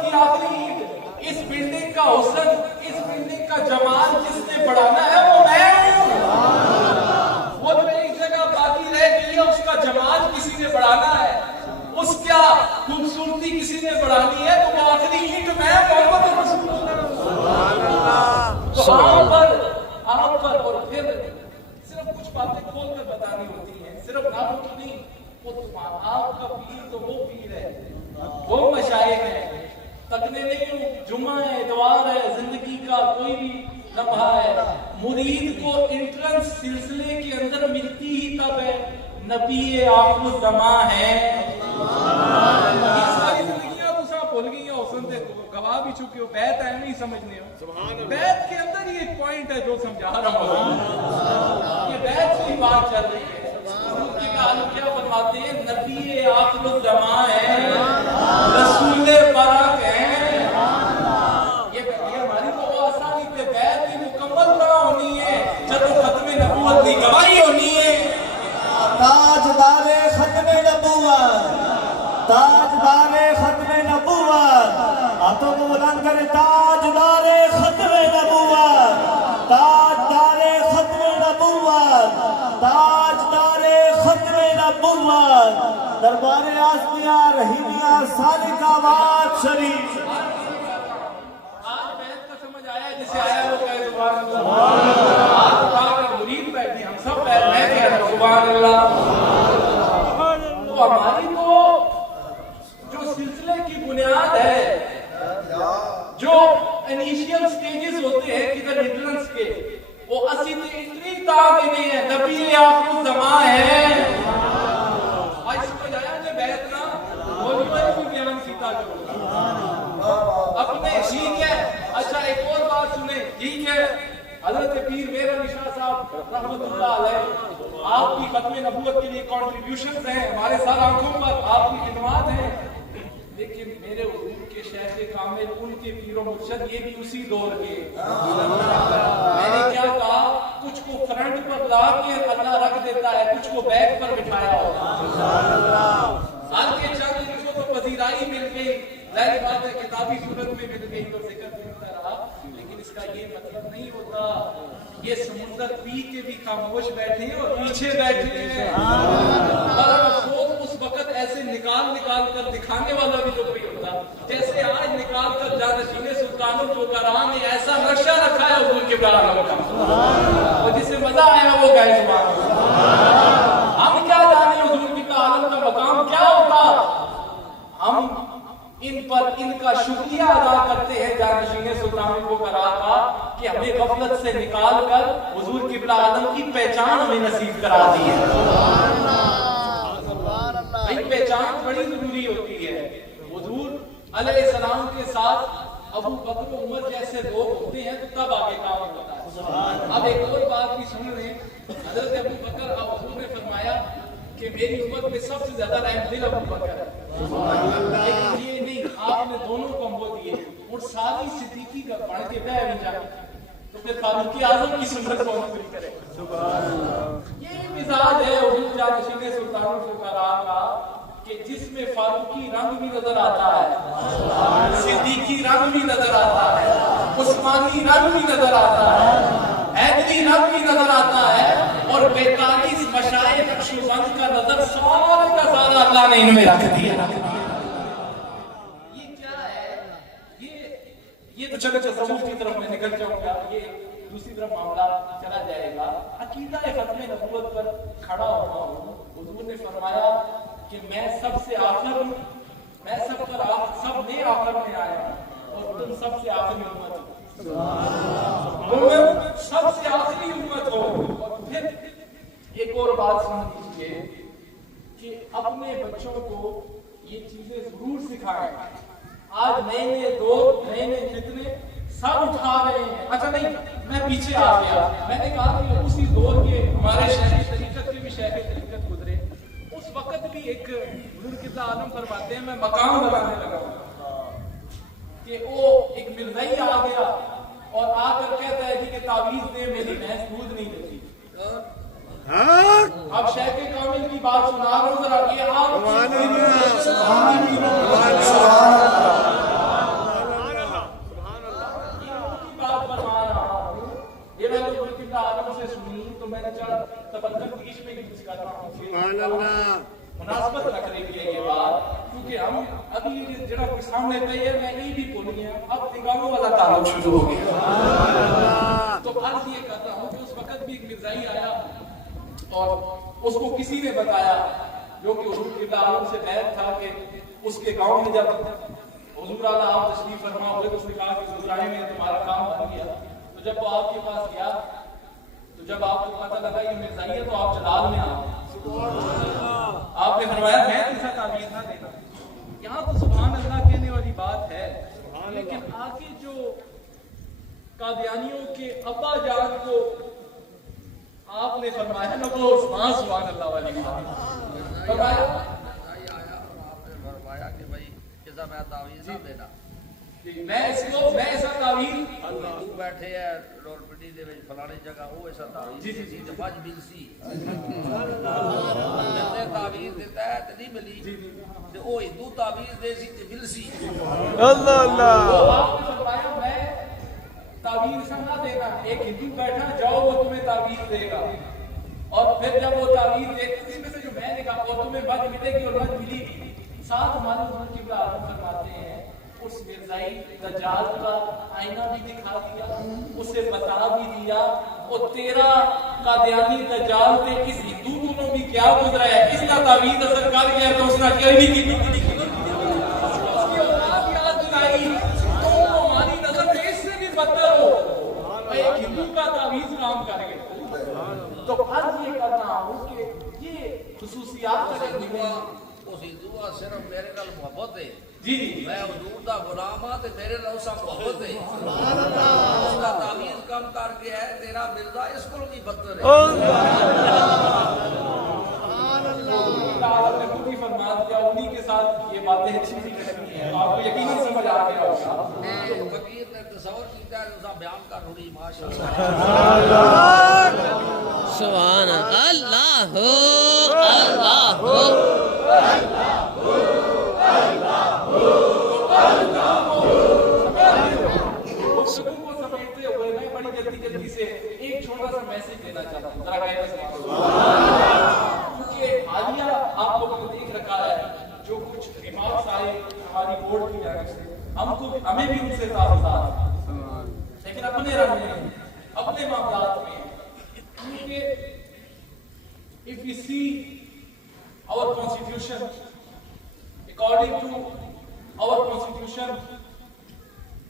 کی آخری عید۔ اس بلڈنگ کا حسن، اس بلڈنگ کا جمال جس نے بڑھانا ہے وہ میں ہوں۔ وہ تو ایک جگہ باقی رہ گئی ہے، اس کا جمال کسی نے بڑھانا ہے، اس کا خوبصورتی کسی نے بڑھانی ہے، تو وہ آخری اینٹ میں محمد رسول اللہ۔ تو آپ پر اور پھر صرف کچھ باتیں کھول کر بتانی ہوتی ہیں، صرف نام نہیں، وہ آپ کا پیر تو وہ پیر ہے، وہ مشائخ ہیں، تکنے نہیں ہوں، جمعہ ہے، اتوار ہے، زندگی کا کوئی بھی لمحہ ہے، مرید کو انٹرنس سلسلے کے اندر ملتی ہی تب ہے نبی آخر الزمان ہے۔ یہ ساری زندگیاں تو سب بھول گئی ہیں، حسن سے گواہ بھی چکے ہو، بیعت ہے نہیں سمجھنے ہو، بیعت کے اندر ہی ایک پوائنٹ ہے جو سمجھا رہا ہوں، یہ بیعت سے ہی بات چل رہی ہے۔ حضور کی تعلق کیا فرماتے ہیں؟ نبی آخر الزمان ہے، رسول برک ہے۔ یہ ہماری تو آسانی پہ بیعت کی مکمل نہ ہونی ہے جب ختم نبوت کی گواہی ہونی ہے۔ تاجدار ختم نبوت، تاجدار ختم نبوت، ہاتھوں کو بلند کرے، تاجدار ختم نبوت، تاجدار ختم نبوت، تاجدار ختم نبوت۔ دربار آسمیہ رحیمیہ سالکاباد شریف آج بیت کا سمجھ آیا جسے آیا وہ کہے سبحان اللہ. آج وہاں پر مرید بیٹھے ہم سب بیٹھ میں کہہ رہا ہوں سبحان اللہ. تو ہماری تو جو سلسلے کی بنیاد ہے, جو انیشیل سٹیجز ہوتے ہیں کدھر انٹرنس کے, وہ اسی تے اتنی طاقت نہیں ہے. نبی آخر الزمان ہے. آج سمجھ آیا کہ بیت نا مولیوں کو بیان کیتا جو اپنے ٹھیک ہے. اچھا ایک اور بات سنیں, ٹھیک ہے, حضرت پیر میر علی شاہ صاحب رحمت اللہ علیہ آپ کی ختم نبوت کے لیے کنٹریبیوشنز ہیں ہمارے سارے آنکھوں پر, آپ کی خدمات ہیں, لیکن میرے حضور کے شیخ کامل ان کے پیر و مرشد یہ بھی اسی دور کے. میں نے کیا کہا, کچھ کو فرنٹ پر لا کے اللہ رکھ دیتا ہے, کچھ کو بیک پر بٹھایا ہوتا. ہر کے چند ان کو تو پذیرائی مل گئی, ظاہر بات ہے کتابی صورت میں مل گئی تو ذکر ملتا رہا, لیکن اس کا یہ مطلب نہیں ہوتا یہ سمندر پی کے بھی خاموش بیٹھے ہیں اور پیچھے بیٹھے ہیں. اور افسوس اس وقت ایسے نکال کر دکھانے والا بھی تو کوئی ہوتا, جیسے آج نکال کر جانشین سلطان الفقراء نے ایسا نقشہ رکھا ہے حضور کے عالم کا, اور جسے مزہ آیا وہ گائے سبحان اللہ. ہم کیا جانے حضور کے عالم کا مقام کیا ہوتا, ہم ان پر ان کا شکریہ ادا کرتے ہیں جانشین سلطان الفقراء کا کہ ہمیں غفلت سے نکال کر حضور قبلہ اعظم کی پہچان ہمیں نصیب کرا دی ہے. بھائی پہچان بڑی ضروری ہوتی ہے. حضور علیہ السلام کے ساتھ ابو بکر و عمر جیسے لوگ ہوتے ہیں تو تب آگے کام ہوتا ہے. اب ایک اور بات بھی سن لیں, حضرت ابو بکر اب حضور نے فرمایا کہ میری امت میں سب سے زیادہ رحم دل ابو بکر ہے, لیکن یہ نہیں آپ نے دونوں کو ہم دیے اور ساری صدیقی کا پڑھ کے بہ بھی جائے تو پھر فاروق اعظم کی سنت کو پوری کرے. یہ مزاج ہے حضور جانشین سلطان الفقراء کا کہ جس میں فاروقی رنگ بھی نظر آتا ہے, صدیقی رنگ بھی نظر آتا ہے, عثمانی رنگ بھی نظر آتا ہے, حیدری رنگ بھی نظر آتا ہے, اور 42 مشائخ نقشبند کا نظر سارا کا سارا اللہ نے ان میں رکھ دیا. یہ کیا ہے, یہ تو چلو تصوف کی طرف میں نکل جاؤں گا, یہ دوسری طرف معاملہ چلا جائے گا. عقیدہ ختم نبوت پر کھڑا ہوا ہوں. حضور نے فرمایا کہ میں سب سے آخر ہوں, میں سب نے آخر میں آیا اور تم سب سے آخری امت ہو. سب سے آخری امت ہو. اور پھر ایک اور بات سن لیجیے کہ اپنے بچوں کو یہ چیزیں ضرور سکھائیں. آج نئے دور نئے فتنے سب اٹھا رہے ہیں. اچھا نہیں, میں پیچھے آ گیا, میں نے کہا کہ اسی دور کے ہمارے شیخ طریقت کے بھی شیخ طریقت گزرے, اس وقت بھی ایک حضور قبلہ عالم فرماتے ہیں میں مقام بنانے لگا کہ وہ ایک مرزائی آ گیا اور آ کر کہتا ہے کہ تعویذ دے, میری بھینس دودھ نہیں دیتی. اب شیخ کامل کی بات سنا رہا ہوں ذرا, یہ بات فرما رہا ہوں, یہ میں نے حضور قبلہ عالم سے سنی تو میں نے چاہا تبرکت بیچ میں یوز کر رہا ہوں. مناسبت رکھ رہی ہے یہ بات, کیونکہ ہم ابھی جڑا کوئی سامنے پہ ہے میں نہیں بھی بولنی ہے, اب نگاہوں والا تعلق شروع ہو گیا. تو عرض یہ کرتا ہوں کہ اس وقت بھی ایک مرزائی آیا اور اس کو کسی نے بتایا جو کہ حضور قبلہ عالم سے بیعت تھا کہ اس کے گاؤں میں جب حضور اعلیٰ آپ تشریف فرما ہوئے تو اس نے کہا کہ حضور میں تمہارا کام بن گیا. تو جب وہ آپ کے پاس گیا تو جب آپ کو پتہ لگا یہ مرزائی ہے تو آپ جلال میں آ گئے. آپ نے فرمایا میں ایسا تعبیر نہ دیتا. یہاں تو سبحان اللہ کہنے والی بات ہے, لیکن آگے جو قادیانیوں کے ابا جان کو آپ نے فرمایا نا وہ سبحان اللہ والی بات فرمایا. آپ نے فرمایا کہ بھائی ایسا میں تعویذ نہ دینا, میں ایسا تعویذ تو بیٹھے ہے رول پٹی دے وچ فلانی جگہ وہ ایسا تعویذ جی تے بج ملسی جے تعویذ دیتا ہے تے نہیں ملی تے او ہندو تعویذ دے سی تے ملسی. اللہ اللہ. آپ نے فرمایا میں تعویذ نہ دینا, ایک ہندو بیٹھا جاؤ وہ تمہیں تعویذ دے گا, اور پھر جب وہ تعویذ ایک کسی میں سے جو میں نے کہا اور تمہیں بد ملے گی اور بد ملی بھی. ساتھ ہمارے حضور قبلہ اعظم فرماتے ہیں اس مرزائی دجال کا آئینہ بھی دکھا دیا, اسے بتا بھی دیا, اور تیرا قادیانی دجال تے اس ہندو دونوں بھی کیا گزرا ہے, اس کا تعویذ اثر کر گیا تو اس نے کیا ہی نہیں کی, اس کی اولاد یاد دلائی تو ہماری نظر میں اس سے بھی بدتر ہو, ایک ہندو کا تعویذ کام کر گئے. تو فرض یہ کرنا ہو کہ یہ خصوصیات کا دعا صرف میرے نال محبت ہے. جی میں حضور دا غلام ہاں تے میرے نال سا محبت ہے. اس کا تعویذ کم کر کے ہے تیرا مرزا اس کو بھی بدتر ہے. اللہ نے خود ہی فرما دیا, انہی کے ساتھ یہ باتیں اچھی نہیں کرنی ہیں. آپ کو یقیناً سمجھ آ گیا ہوگا. فقیر نے تصور کیتا ہے اس بیان کر رہی ماشاءاللہ. سبحان اللہ اللہ سمجھتے ہوئے میں بڑی جلدی سے ایک چھوٹا سا میسج دینا چاہتا ہوں, کیونکہ حالیہ آپ لوگوں نے دیکھ رکھا ہے جو کچھ ریمارکس آئے ہماری بورڈ کی جانب سے, ہمیں بھی ان سے تعلقات, لیکن اپنے رنگ میں اپنے معاملات میں, کیونکہ if we see our constitution, according to our constitution,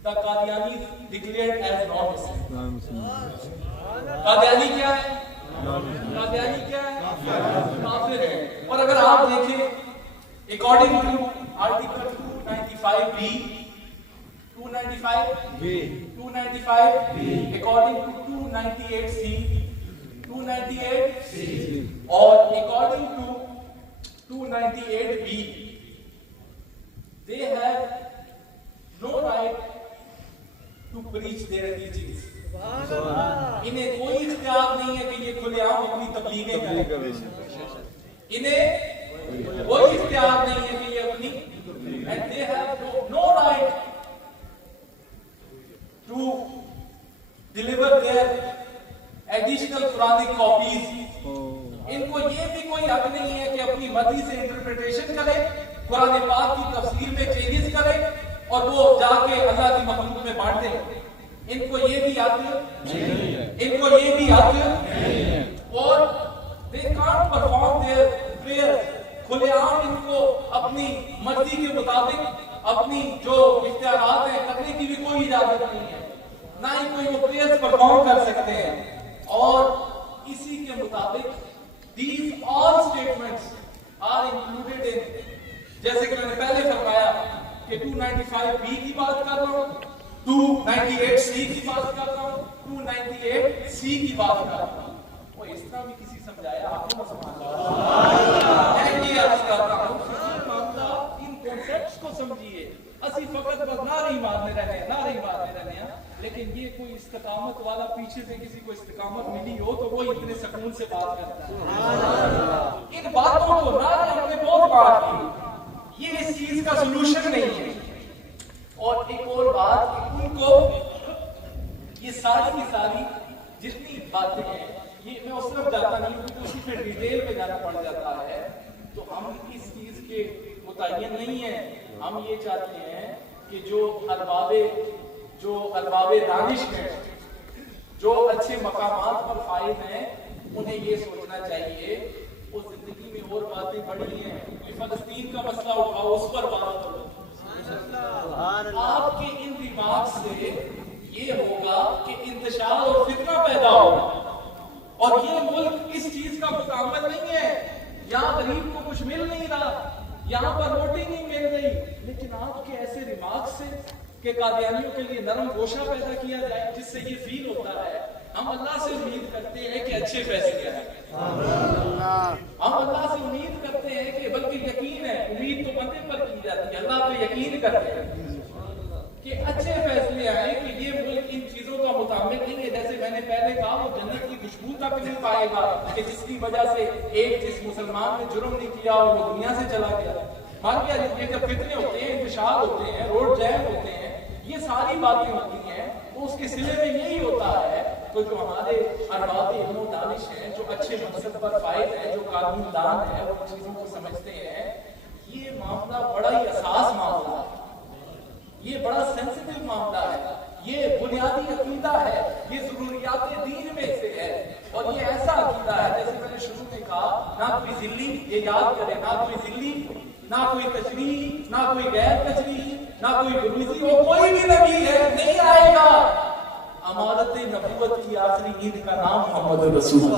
the Qadianis declared as non-Muslim. Qadiani کیا ہے؟ قادیانی کیا ہے؟ کافر ہے. اور اگر آپ دیکھیں according to article 295B, 295B, according to 298C, 298C, or according to 298B, they have no right to preach their religions. انہیں کوئی اختیار نہیں ہے کہ یہ کھلے عام اپنی تبلیغیں کریں. انہیں کوئی اختیار نہیں ہے کہ یہ اپنی, and they have no right to deliver their additional Quranic copies. ان کو یہ بھی کوئی حق نہیں ہے کہ اپنی مرضی سے انٹرپریٹیشن کرے, قرآن پاک کی تفسیر میں چینجز کرے اور وہ جا کے اللہ کی مخلوق میں بانٹ دے. ان کو یہ بھی حق نہیں ہے, ان کو یہ بھی حق نہیں ہے, اور they can't perform their prayer. کھلے عام ان کو اپنی مرضی کے مطابق اپنی جو اختیارات ہیں کرنے کی بھی کوئی اجازت نہیں ہے, نہ ہی کوئی وہ پریئرز پرفارم کر سکتے ہیں. اور اسی کے مطابق these all statements are included in, جیسے کہ میں نے پہلے فرمایا کہ 295B کی بات کر رہا ہوں, 298C کی بات کر رہا ہوں, 298C کی بات کر رہا ہوں. وہ اس طرح بھی کسی سمجھایا آپ کو میں یہ عرض کرتا ہوں معاملہ ان کنسیپٹس کو سمجھیے. اسی فقط بس نعرے مارنے رہنے ہیں, نعرے مارنے رہنے ہیں, لیکن یہ کوئی استقامت والا پیچھے سے کسی کو استقامت ملی ہو تو وہ اتنے سکون سے بات کرتا ہے. ان باتوں کو نعرے ہم نے بہت بات کی, یہ اس چیز کا سلوشن نہیں ہے. اور ایک اور بات, ان کو یہ ساری کی ساری جتنی باتیں ہیں, یہ میں اس طرف جاتا نہیں کیونکہ اسی پہ ڈیٹیل میں جانا پڑ جاتا ہے, تو ہم اس چیز کے متعین نہیں ہیں. ہم یہ چاہتے ہیں کہ جو ارباب دانش ہیں, جو اچھے مقامات پر فائز ہیں, انہیں یہ سوچنا چاہیے وہ زندگی میں اور باتیں بڑی ہیں. فلسطین کا مسئلہ اٹھاؤ, اس پر بات کرو. آپ کے ان دماغ سے یہ ہوگا کہ انتشار اور فتنہ پیدا ہوگا, اور یہ ملک اس چیز کا متعمد نہیں ہے. یہاں غریب کو کچھ مل نہیں رہا, یہاں پر روٹی نہیں مل رہی, لیکن آپ کے ایسے ریمارک سے کہ قادیانیوں کے لیے نرم گوشہ پیدا کیا جائے جس سے یہ فیل ہوتا ہے. ہم اللہ سے امید کرتے ہیں کہ اچھے فیصلے آئیں. ہم اللہ سے امید کرتے ہیں کہ بلکہ یقین ہے, امید تو بندے پر کی جاتی ہے, اللہ پہ یقین کرتے ہیں کہ اچھے فیصلے آئیں, کہ یہ ملک ان چیزوں کا مطابق نہیں ہے. جیسے میں نے پہلے کہا, وہ جنت کی خوشبو تک نہیں پائے گا کہ جس کی وجہ سے ایک جس مسلمان نے جرم نہیں کیا اور وہ دنیا سے چلا گیا. مان لیا یہ جب فتنے ہوتے ہیں, انتشار ہوتے ہیں, روڈ جیم ہوتے ہیں, یہ ساری باتیں ہوتی ہیں, تو اس کے سلے میں یہی ہوتا ہے تو جو ہمارے ارباب علم و دانش ہیں، جو اچھے مقصد پر فائز ہیں، جو قانون دان ہیں، وہ ان چیزوں کو سمجھتے ہیں یہ معاملہ بڑا ہی حساس معاملہ ہے، یہ بڑا سینسیٹیو معاملہ ہے، یہ بنیادی عقیدہ ہے، یہ ضروریات دین میں سے ہے، اور یہ ایسا عقیدہ ہے جیسے میں نے شروع میں کہا، نہ کوئی ذلی، یہ یاد کریں، نہ کوئی ذلی، نہ کوئی تشریح، نہ کوئی غیر تشریح، نہ کوئی گروزی، وہ کوئی بھی نبی ہے نہیں آئے گا امارت نبوت کی آخری عید کا نام محمد رسول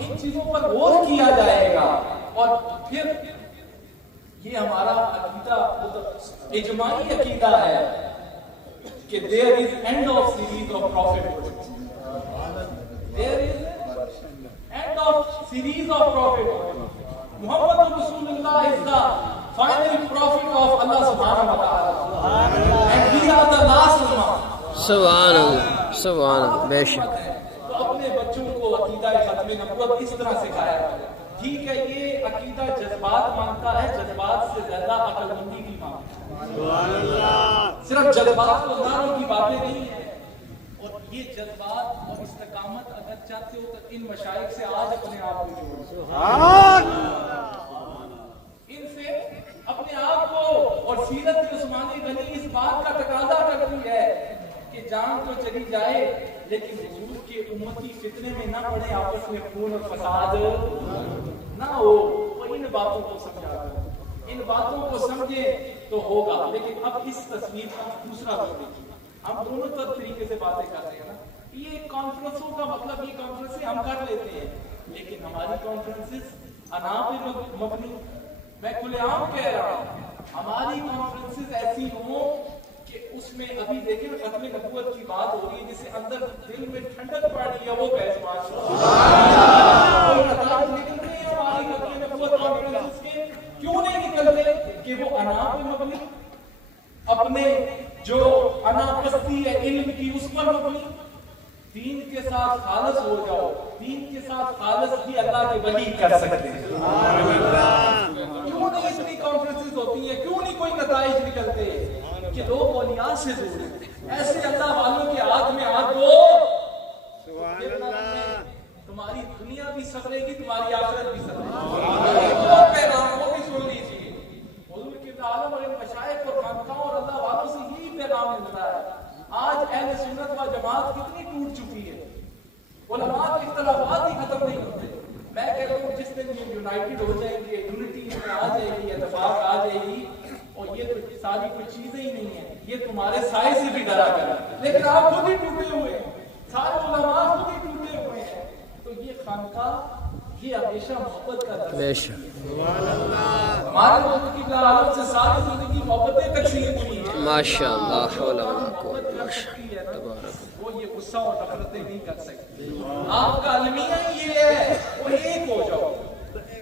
ان چیزوں پر غور کیا جائے گا، اور پھر یہ ہمارا عقیدہ اجماعی عقیدہ ہے کہ there is end of series of prophet. There is end of series of prophet. Muhammad Rasulullah is the final prophet of Allah subhanahu wa ta'ala. And we are the last imam. سبحان اللہ سبحان اللہ بے شک. تو اپنے بچوں کو عقیدہ ختم نبوت اس طرح سکھایا ہے. ٹھیک ہے، یہ عقیدہ جذبات مانگتا ہے، جذبات سے زیادہ عقل مندی کی مانگتا ہے. صرف جذبات کو داروں کی باتیں نہیں ہیں، اور یہ جذبات اور استقامت اگر چاہتے ہو تو ان مشائخ سے آج اپنے آپ کو جوڑو، ان سے اپنے آپ کو. اور سیرت عثمانی غنی اس بات کا تقاضا کرتی ہے کہ جان تو چلی جائے لیکن حضور کے امتی فتنے میں نہ پڑے، آپس میں خون اور فساد نہ ہو. وہ ان باتوں کو سمجھا کر ان باتوں کو سمجھے تو ہوگا. لیکن اب اس تصویر کا دوسرا رخ دیکھیے. ہم دونوں طریقے سے باتیں کر رہے ہیں نا. یہ کانفرنسوں کا مطلب یہ کانفرنسیں ہم کر لیتے ہیں، لیکن ہماری کانفرنسز انا پہ مبنی. میں کھلے عام کہہ رہا ہوں، ہماری کانفرنسز ایسی ہوں کہ اس میں ابھی دیکھیں ختم نبوت کی بات ہو رہی ہے، جسے اندر دل میں ٹھنڈک پڑ رہی ہے وہ کہے سبحان اللہ. کوئی نتائج نکل رہے ہیں ہماری ختم نبوت کانفرنسز کے، کیوں نہیں نکلتے؟ کہ وہ انا پہ مبنی، اپنے جو انا پستی ہے علم کی اس پر مبنی. دین کے ساتھ خالص ہو جاؤ، دین کے ساتھ خالص بھی اللہ کے ولی کر سکتے ہیں. کیوں نہیں اتنی کانفرنسز ہوتی ہیں، کیوں نہیں کوئی نتائج نکلتے؟ کہ لوگ اولیاء سے دور ہیں، ایسے اللہ والوں کے ہاتھ میں ہاتھ دو، تمہاری دنیا بھی سنورے گی، تمہاری آخرت بھی سنورے گی. وہ پیغام وہ بھی سن لیجیے. حضور کے عالم اور مشائخ اور خانقاہوں اور اللہ والوں سے یہی پیغام ملتا ہے. آج اہل سنت و جماعت کتنی ٹوٹ چکی ہے، علماء کے اختلافات ہی ختم نہیں ہوتے. میں کہتا ہوں جس دن یہ یونائٹڈ ہو جائیں گے، یونٹی میں آ جائے گی، اتفاق آ جائے گی، اور یہ تو ساری کوئی چیزیں ہی نہیں ہیں، یہ تمہارے سائے سے بھی ڈرا کر. لیکن آپ خود ہی ٹوٹے ہوئے ہیں، سارے علماء خود ہی ٹوٹے ہوئے ہیں. تو یہ خانقاہ یہ ہمیشہ محبت کا درس ہے. ہمارے لوگوں کی عالم سے ساری زندگی محبتیں تقسیم ہوئی ہیں. ماشاء اللہ وہ یہ غصہ اور نفرتیں نہیں کر سکتے. آپ کا المیہ یہ ہے وہ ایک ہو جاؤ.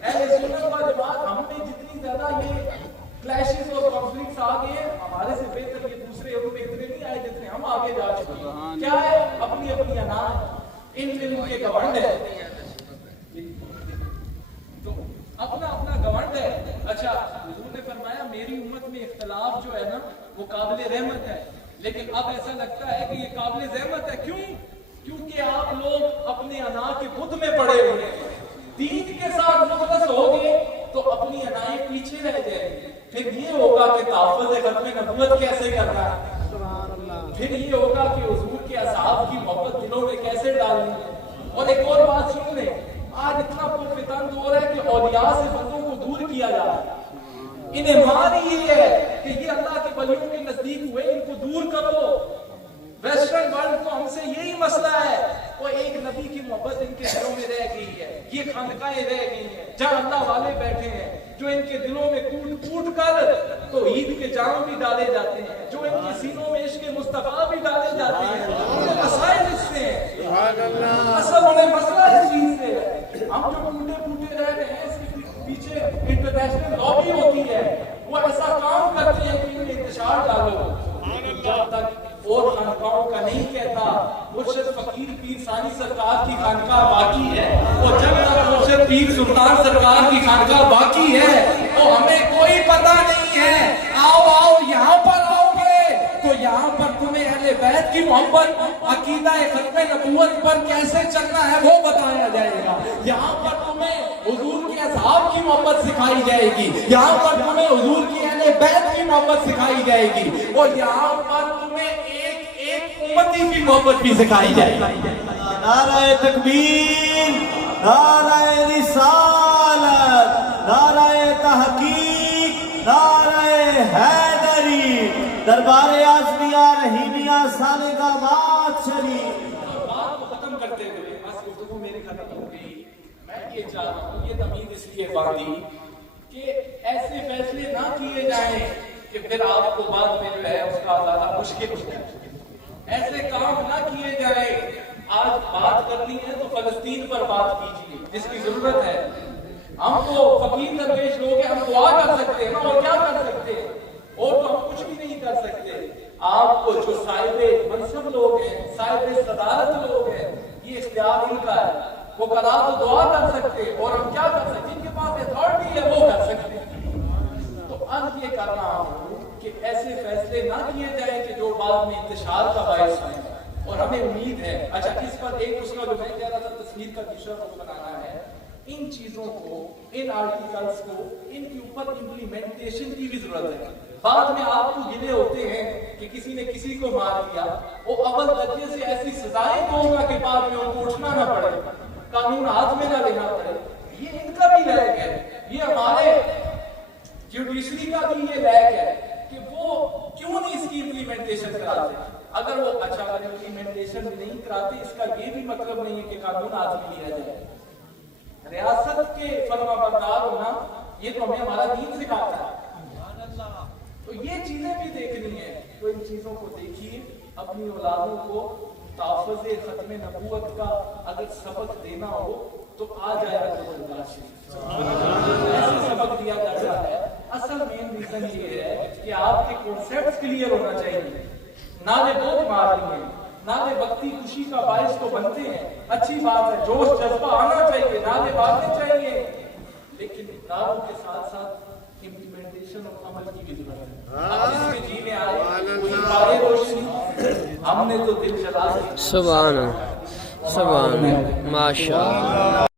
اہل سنت و جماعت ہم میں جتنی زیادہ یہ کلیشز اور کانفلکٹس آ گئے، ہمارے سے بہتر یہ دوسرے ان میں اتنے نہیں آئے جتنے ہم آگے جا چکے ہیں. کیا ہے؟ اپنی اپنی انا، ان کے گھمنڈ ہے، تو اپنا اپنا گھمنڈ ہے. اچھا حضور نے فرمایا میری امت میں اختلاف جو ہے نا وہ قابل رحمت ہے، لیکن اب ایسا لگتا ہے کہ یہ قابل رحمت ہے. کیوں؟ کیونکہ آپ لوگ اپنے انا کے بدھ میں پڑے ہوئے ہیں. دین کے ساتھ مخلص ہو گے تو اپنی انائیں پیچھے رہ جائیں گے. پھر یہ ہوگا کہ تحفظ ختم نبوت کیسے کرنا ہے، پھر یہ ہوگا کہ حضور کے اصحاب کی محبت دلوں میں کیسے ڈالنی ہے. اور ایک اور بات سن لیں، آج اتنا فتن ہو رہا ہے کہ اولیاء سے بندوں کو دور کیا جا رہا ہے. انہیں مان یہ ہے کہ یہ اللہ کے ولیوں کے نزدیک ہوئے، ان کو دور کرو. ویسٹرن ورلڈ کو ہم سے یہی مسئلہ ہے، وہ ایک نبی کی محبت ان کے دلوں میں رہ گئی ہے. یہ خانقاہیں رہ گئی ہیں جہاں اللہ والے بیٹھے ہیں، جو ان کے دلوں میں کوٹ کوٹ کر تو عید کے جام بھی ڈالے جاتے ہیں، جو ان کے سینوں میں عشق مصطفیٰ بھی ڈالے جاتے ہیں. انہیں مسائل اس سے ہیں، اصل انہیں مسئلہ اس چیز سے ہے. ہم جو ٹوٹے پھوٹے رہ رہے ہیں اس کے پیچھے انٹرنیشنل لابی ہوتی ہے، وہ ایسا کام کرتے ہیں کہ انہیں انتشار ڈالو. جب تک اور خانقاہوں کا نہیں کہتا مرشد فقیر پیر ثانی سرکار کی خانقاہ باقی ہے، اور جب تک مرشد پیر سلطان سرکار کی خانقاہ باقی ہے تو ہمیں کوئی پتہ نہیں ہے. آؤ آؤ یہاں پر آؤ گے بیت کی محبت عقیدہ ختم نبوت پر کیسے چلنا ہے وہ بتایا جائے گا. یہاں پر تمہیں حضور کے اصحاب کی محبت سکھائی جائے گی, یہاں پر تمہیں حضور کی اہل بیت کی محبت سکھائی جائے گی, اور یہاں پر تمہیں ایک ایک امتی کی محبت بھی سکھائی جائے گی. نعرہ تکبیر, نعرہ رسالت, نعرہ تحقیق, نعرہ حیدری, دربار اعظمیہ رحیمیہ صالح آباد شریف. بات کو ختم کرتے ہوئے بس گفتگو میری ختم ہو گئی. میں یہ چاہ رہا ہوں, یہ تمید اس لیے باندھی کہ ایسے فیصلے نہ کیے جائیں کہ پھر آپ کو بعد میں جو ہے اس کا زیادہ مشکل ہو جائے. ایسے کام نہ کیے جائیں. آج بات کرنی ہے تو فلسطین پر بات کیجیے جس کی ضرورت ہے. ہم تو فقیر درویش لوگ ہیں, ہم دعا کر سکتے ہیں اور کیا کر سکتے ہیں, اور تو ہم کچھ بھی نہیں کر سکتے. آپ کو جو صاحب منصب لوگ ہیں, صاحب صدارت لوگ ہیں, یہ اختیار ان کا ہے. وہ کلا تو دعا کر سکتے ہیں اور ہم کیا کر سکتے ہیں, جن کے پاس اتھارٹی ہے وہ کر سکتے ہیں. تو عرض یہ کر رہا ہوں کہ ایسے فیصلے نہ کیے جائیں کہ جو بعد میں انتشار کا باعث ہیں. اور ہمیں امید ہے, اچھا اس پر ایک دوسرا جو میں کہہ رہا تھا تصویر کا دوسرا کو بنانا ہے. ان چیزوں کو, ان آرٹیکلز کو, ان کے اوپر امپلیمنٹیشن کی بھی ضرورت ہے. بعد میں آپ کو گلے ہوتے ہیں کہ کسی نے کسی کو مار دیا, وہ اول درجے سے ایسی سزائیں دو گا کہ بعد میں ان کو اٹھنا نہ پڑے, قانون ہاتھ میں نہ لینا پڑے. یہ ان کا بھی لیک ہے, یہ ہمارے جوڈیشری کا بھی یہ لیک ہے کہ وہ کیوں نہیں اس کی امپلیمنٹیشن کراتے. اگر وہ اچھا امپلیمنٹیشن نہیں کراتے, اس کا یہ بھی مطلب نہیں ہے کہ قانون ہاتھ میں لیا جائے. ریاست کے فرما بردار ہونا یہ تو ہمیں ہمارا دین سکھاتا ہے. تو یہ چیزیں بھی دیکھنی ہے. تو ان چیزوں کو دیکھیے, اپنی اولادوں کو تحفظ ختم نبوت کا اگر سبق دینا ہو تو آ جائے گا. ایسے سبق دیا جا رہا ہے. اصل مین ریزن یہ ہے کہ آپ کے کانسیپٹس کلیئر ہونا چاہیے. نعرے بہت مار رہی ہیں, نعرے وقتی خوشی کا باعث تو بنتے ہیں, اچھی بات ہے, جوش جذبہ آنا چاہیے, نعرے بانٹنے چاہیے, لیکن نعروں کے ساتھ ساتھ امپلیمنٹیشن اور عمل کی بھی ضرورت ہے. اب جس کے جی میں آئے کوئی پائے روشنی, ہم نے تو دل جلا دیا. سبحان اللہ, سبحان اللہ, ماشاء اللہ.